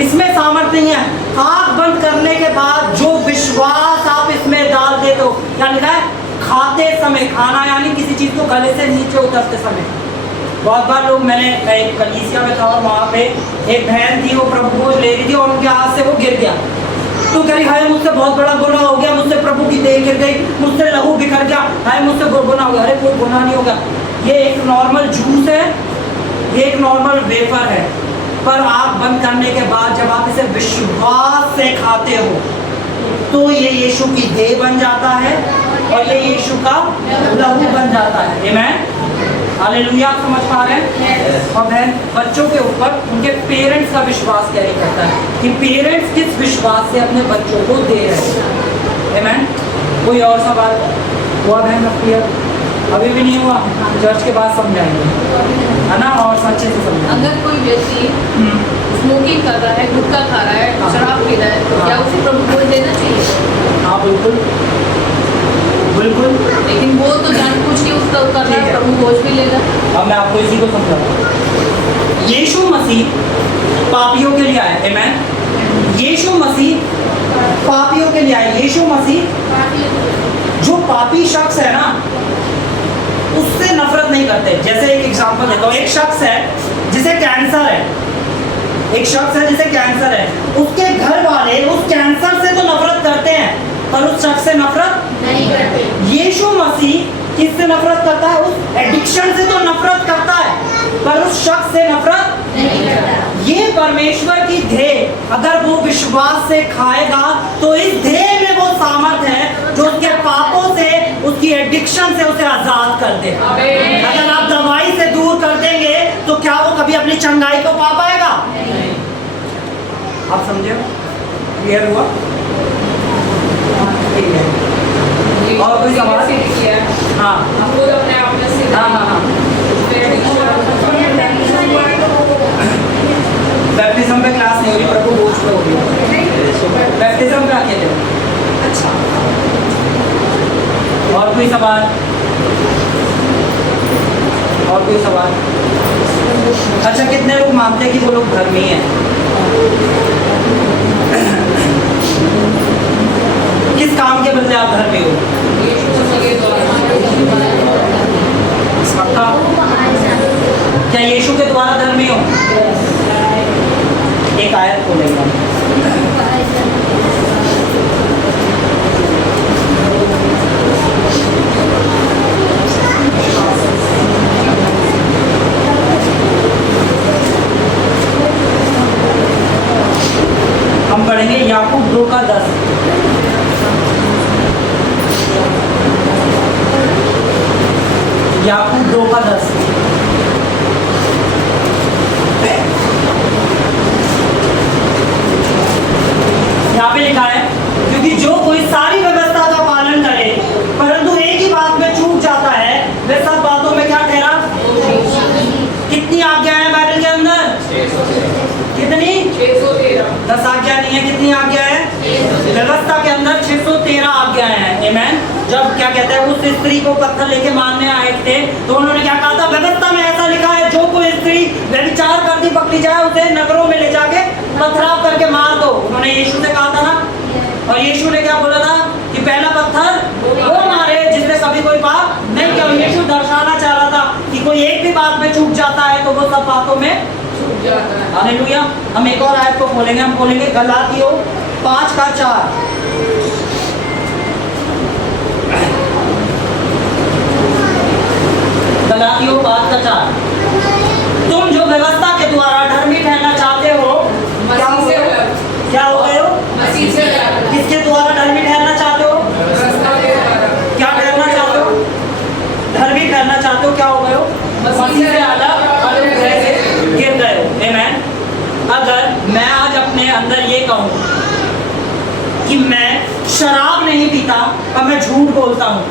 इसमें सामर्थ्य नहीं है। आँख बंद करने के बाद जो विश्वास आप इसमें डाल देते हो, क्या लिखा है? खाते समय, खाना यानी किसी चीज़ को गले से नीचे उतरते समय। बहुत बार लोग, मैं एक कलीसिया में था और वहाँ पे एक बहन थी, वो प्रभु को ले रही थी और उनके हाथ से वो गिर गया। तो कह रही हाय मुझसे बहुत बड़ा गुनाह हो गया, मुझसे प्रभु की देह गिर गई, मुझसे लहू बिखर गया, हाय मुझसे गुनाह हो गया। अरे कोई गुनाह नहीं होगा, ये एक नॉर्मल जूस है, ये एक नॉर्मल वेफर है। पर आँख बंद करने के बाद जब आप इसे विश्वास से खाते हो तो ये यीशु की देह बन जाता है और ये यीशु का लहू बन जाता है। आमीन। हालेलुया। आप समझ पा रहे हैं? और बहन, बच्चों के ऊपर उनके पेरेंट्स का विश्वास कैरी करता है कि पेरेंट्स किस विश्वास से अपने बच्चों को दे रहे हैं। आमीन। कोई और सवाल हुआ बहन? क्लियर? अभी भी नहीं हुआ? चर्च के बाद समझाएंगे, है ना, और अच्छे से समझाएंगे। अगर कोई व्यक्ति स्मोकिंग कर रहा है, गुटखा खा रहा है, शराब पी रहा है, तो क्या उसे प्रभु भोज देना चाहिए? हाँ बिल्कुल बिल्कुल। लेकिन वो तो जानबूझ के उसका कर रहा है, प्रभु भोज भी लेगा। अब मैं आपको इसी को समझाऊँ। यीशु मसीह पापियों के लिए आए। आमीन। यीशु मसीह पापियों के लिए आए। यीशु मसीह जो पापी शख्स है ना, उससे नफरत नहीं करते। जैसे एक एग्जांपल देता हूँ, एक शख्स है जिसे कैंसर है, एक शख्स है जिसे कैंसर है, उसके घर वाले उस कैंसर से तो नफरत करते हैं पर उस शख्स से नफरत नहीं करते। यीशु मसीह किससे नफरत करता है? उस एडिक्शन से तो नफरत करता है पर उस शख्स से नफरत नहीं करता। ये परमेश्वर की देह अगर वो विश्वास से खाएगा तो इस देह में वो सामर्थ है जो उसके पापों से, उसकी एडिक्शन से उसे आजाद कर दे। अगर आप दवाई से दूर कर देंगे तो क्या वो कभी अपनी चंगाई को पा पाएगा? आप समझे? क्लियर हुआ? ठीक है। और कोई सवाल? हाँ खुद अपने आप में से हाँ हाँ हाँ। बैप्टिज्म पे क्लास नहीं हो रही, प्रभु बोझ पे हो रही। बैप्टिज्म पे आके थे। अच्छा, और कोई सवाल? और कोई सवाल? अच्छा, कितने लोग मानते हैं कि वो लोग धर्मी हैं? किस काम के बदले आप धर्मी हो? पक्का? क्या यीशु के द्वारा धर्मी हो? एक आयत को लेकर हम पढ़ेंगे याकूब 2:10। याकूब 2:10। यहाँ पे लिखा है क्योंकि जो कोई सारी व्यवस्था का पालन करे परंतु एक ही बात में चूक जाता है वह सब बातों में क्या ठहरा? कितनी आज्ञा है बाइबल के अंदर? कितनी? 613। 10 आज्ञा नहीं है, कितनी आज्ञा है? व्यवस्था के अंदर 613 आज्ञाएं हैं। आमीन। जब क्या कहते हैं उस स्त्री को पत्थर लेके मारने आए थे तो उन्होंने क्या कहा था? व्यवस्था में ऐसा लिखा है जो कोई स्त्री व्यभिचार करती पकड़ी जाए उसे नगरों में ले जाके पथराव करके मार दो। उन्होंने यीशु से कहा था ना, और यीशु ने क्या बोला था कि पहला पत्थर वो मारे जिसने कभी कोई पाप नहीं किया। यीशु दर्शाना चाह रहा था कि कोई एक भी बात में चूक जाता है तो वो सब बातों में छूट जाता है। हालेलुया। हम एक और आयत को खोलेंगे, हम खोलेंगे गलातियों 5:4। गलातियों 5:4। तुम जो व्यवस्था के द्वारा धर्मी ठहरना चाहते हो क्या हो मसीह से गए? अलग। क्या हो गए हो? मसीह से अलग। किसके द्वारा धर्मी ठहरना चाहते हो? व्यवस्था के द्वारा। क्या ठहरना चाहते हो? धर्मी ठहरना चाहते हो, क्या हो गए हो? मसीह से अलग अनुग्रह से गिर गए हो। आमीन। अगर मैं आज अपने अंदर ये कहूँ कि मैं शराब नहीं पीता और मैं झूठ बोलता हूँ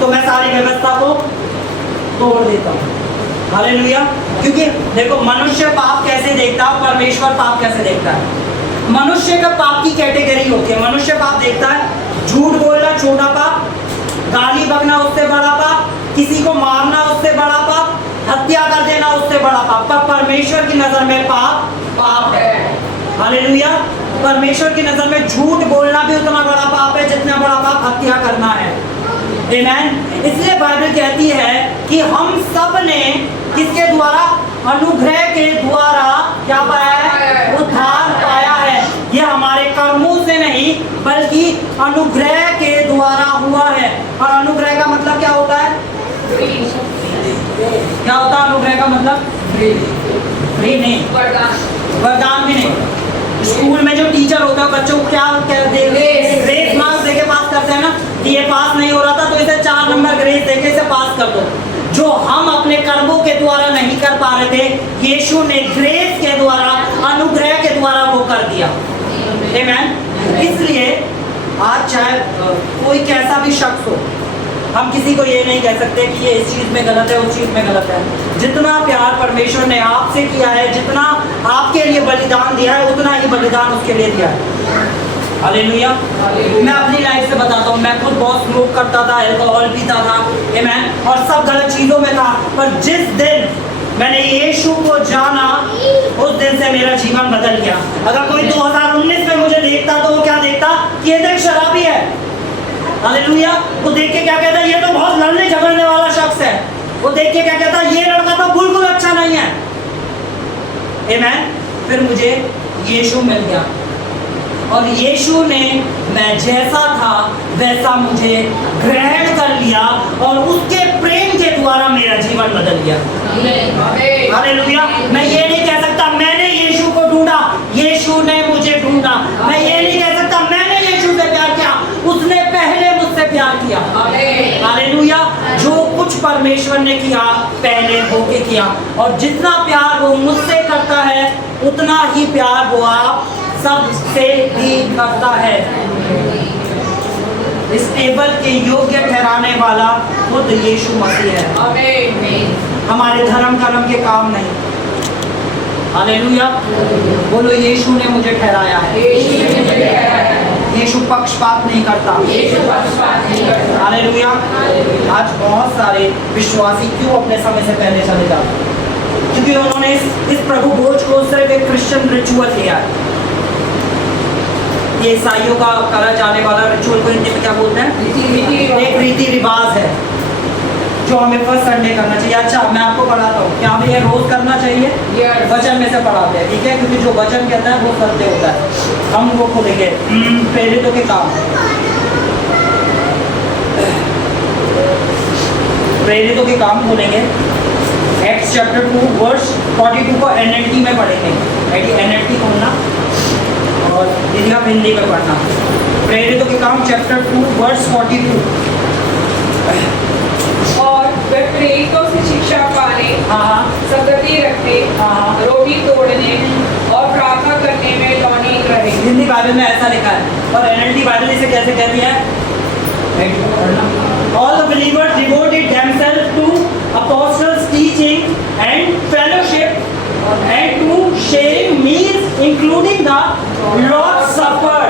तो मैं सारी व्यवस्था को तोड़ देता हूँ। हालेलुया। क्योंकि देखो मनुष्य पाप कैसे देखता है, परमेश्वर पाप कैसे देखता है। मनुष्य का पाप की कैटेगरी होती है। मनुष्य पाप देखता है झूठ बोलना छोटा पाप, गाली बकना उससे बड़ा पाप, किसी को मारना उससे बड़ा पाप, हत्या कर देना उससे बड़ा पाप। पर परमेश्वर की नजर में पाप पाप है। हालेलुया। परमेश्वर की नजर में झूठ बोलना भी उतना बड़ा पाप है जितना बड़ा पाप हत्या करना है। आमीन। इसलिए बाइबल कहती है कि हम सब ने किसके द्वारा? अनुग्रह के द्वारा क्या पाया है? उद्धार पाया है। ये हमारे कर्मों से नहीं बल्कि अनुग्रह के द्वारा हुआ है। और अनुग्रह का मतलब क्या होता है? क्या होता है अनुग्रह का मतलब? फ्री नहीं, वरदान भी नहीं। स्कूल में जो टीचर होता है बच्चों को क्या कहते हैं? ग्रेस मार्क्स देके पास करते हैं ना, कि ये पास नहीं हो रहा था तो इसे 4 नंबर ग्रेस देके इसे पास कर दो। जो हम अपने कर्मों के द्वारा नहीं कर पा रहे थे यीशु ने ग्रेस के द्वारा, अनुग्रह के द्वारा वो कर दिया। आमीन। इसलिए आज चाहे कोई कैसा भी शख्स हो, हम किसी को ये नहीं कह सकते कि ये इस चीज़ में गलत है उस चीज़ में गलत है। जितना प्यार परमेश्वर ने आपसे किया है, जितना आपके लिए बलिदान दिया है उतना ही बलिदान उसके लिए दिया है। हालेलुया। मैं अपनी लाइफ से बताता हूँ, मैं खुद बहुत स्मोक करता था, अल्कोहल पीता था, आमीन, और सब गलत चीज़ों में था। पर जिस दिन मैंने यीशु को जाना उस दिन से मेरा जीवन बदल गया। अगर कोई 2019 में मुझे देखता तो वो क्या देखता कि ये देख शराबी है। हालेलुया। वो देख के क्या कहता है? ये तो बहुत लड़ने झगड़ने वाला शख्स है। वो देख के क्या कहता है? ये लड़का तो बिल्कुल अच्छा नहीं है। आमीन। फिर मुझे यीशु मिल गया और यीशु ने मैं जैसा था वैसा मुझे ग्रहण कर लिया और उसके प्रेम के द्वारा मेरा जीवन बदल गया। हालेलुया। मैं ये नहीं कह सकता मैंने यीशु को ढूंढा, यीशु ने मुझे ढूंढा। मैं ये नहीं कह सकता मैंने यीशु से प्यार किया, उसने पहले मुझसे प्यार किया। हालेलुया। जो कुछ परमेश्वर ने किया पहले होके किया, और जितना प्यार वो मुझसे करता है उतना ही प्यार वो आप सबसे भी करता है। इस टेबल के योग्य ठहराने वाला खुद यीशु मसीह है। हमारे धर्म कर्म के काम नहीं। हालेलुया। बोलो यीशु ने मुझे ठहराया है। यीशु पक्षपात नहीं करता। हालेलुया। आज बहुत सारे विश्वासी क्यों अपने समय से पहले चले जाते हैं? क्योंकि उन्होंने इस प्रभु भोज को सिर्फ एक क्रिश्चियन रिचुअल लिया है। ये ईसाइयों का करा जाने वाला रिचुअल को हिंदी में क्या बोलते हैं? एक रीति रिवाज है जो हमें फर्स्ट संडे करना चाहिए। अच्छा मैं आपको पढ़ाता हूँ, क्या हमें ये रोज करना चाहिए? वचन में से पढ़ाते हैं, ठीक है, क्योंकि जो वचन कहता है वो सत्य होता है। हम वो खोलेंगे प्रेरितों के काम, प्रेरितों के काम खोलेंगे। एक्ट्स चैप्टर 2 वर्स 42 को NLT में पढ़ेंगे। NLT खोलना और यदि आप हिंदी में पढ़ना। प्रेरितों के काम चैप्टर 2 वर्स 42। और वे प्रेरितों से शिक्षा पाने, संगति रखने, रोटी तोड़ने और प्रार्थना करने में लौनी रहे। हिंदी बाइबल में ऐसा लिखा है और एनएलटी बाइबल इसे कैसे कहती है? All the believers devoted themselves to apostles' teaching and fellowship and to sharing meals, including the Lord's Supper.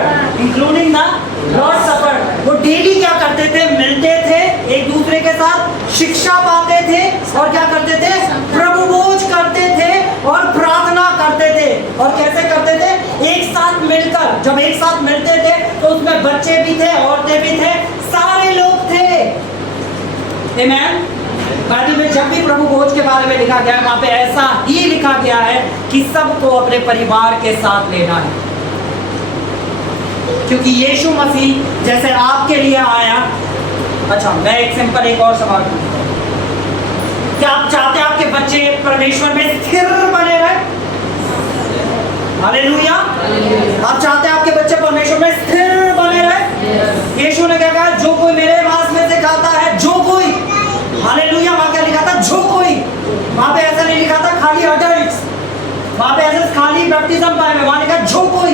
Including the Lord's Supper. वो डेली क्या करते थे? मिलते थे एक दूसरे के साथ, शिक्षा पाते थे और क्या करते थे? प्रभु भोज करते थे और प्रार्थना करते थे। और कैसे करते थे? एक साथ मिलकर। जब एक साथ मिलते थे तो उसमें बच्चे भी थे, औरतें भी थे, सारे लोग थे। आमीन। बाइबल में जब भी प्रभु भोज के बारे में लिखा गया है वहां पे ऐसा ही लिखा गया है कि सबको अपने परिवार के साथ लेना है, क्योंकि यीशु मसीह जैसे आपके लिए आया। अच्छा, मैं एक सिंपल एक और सवाल पूछूं, क्या आप चाहते हैं आपके बच्चे परमेश्वर में स्थिर बने रहे? हालेलुया। आप चाहते हैं आपके बच्चे परमेश्वर में स्थिर बने रहे? यीशु ने क्या कहा? जो कोई मेरे मांस में से खाता है, जो कोई, हालेलुया। वहां क्या लिखा था? जो कोई। वहां पे ऐसा नहीं लिखा था खाली अडल्ट्स, वहां पे ऐसा खाली बैप्टिज्म पाए में, वहां लिखा जो कोई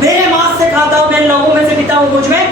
मेरे मांस से खाता हो, मेरे लोगों में से पीता हो, मुझ में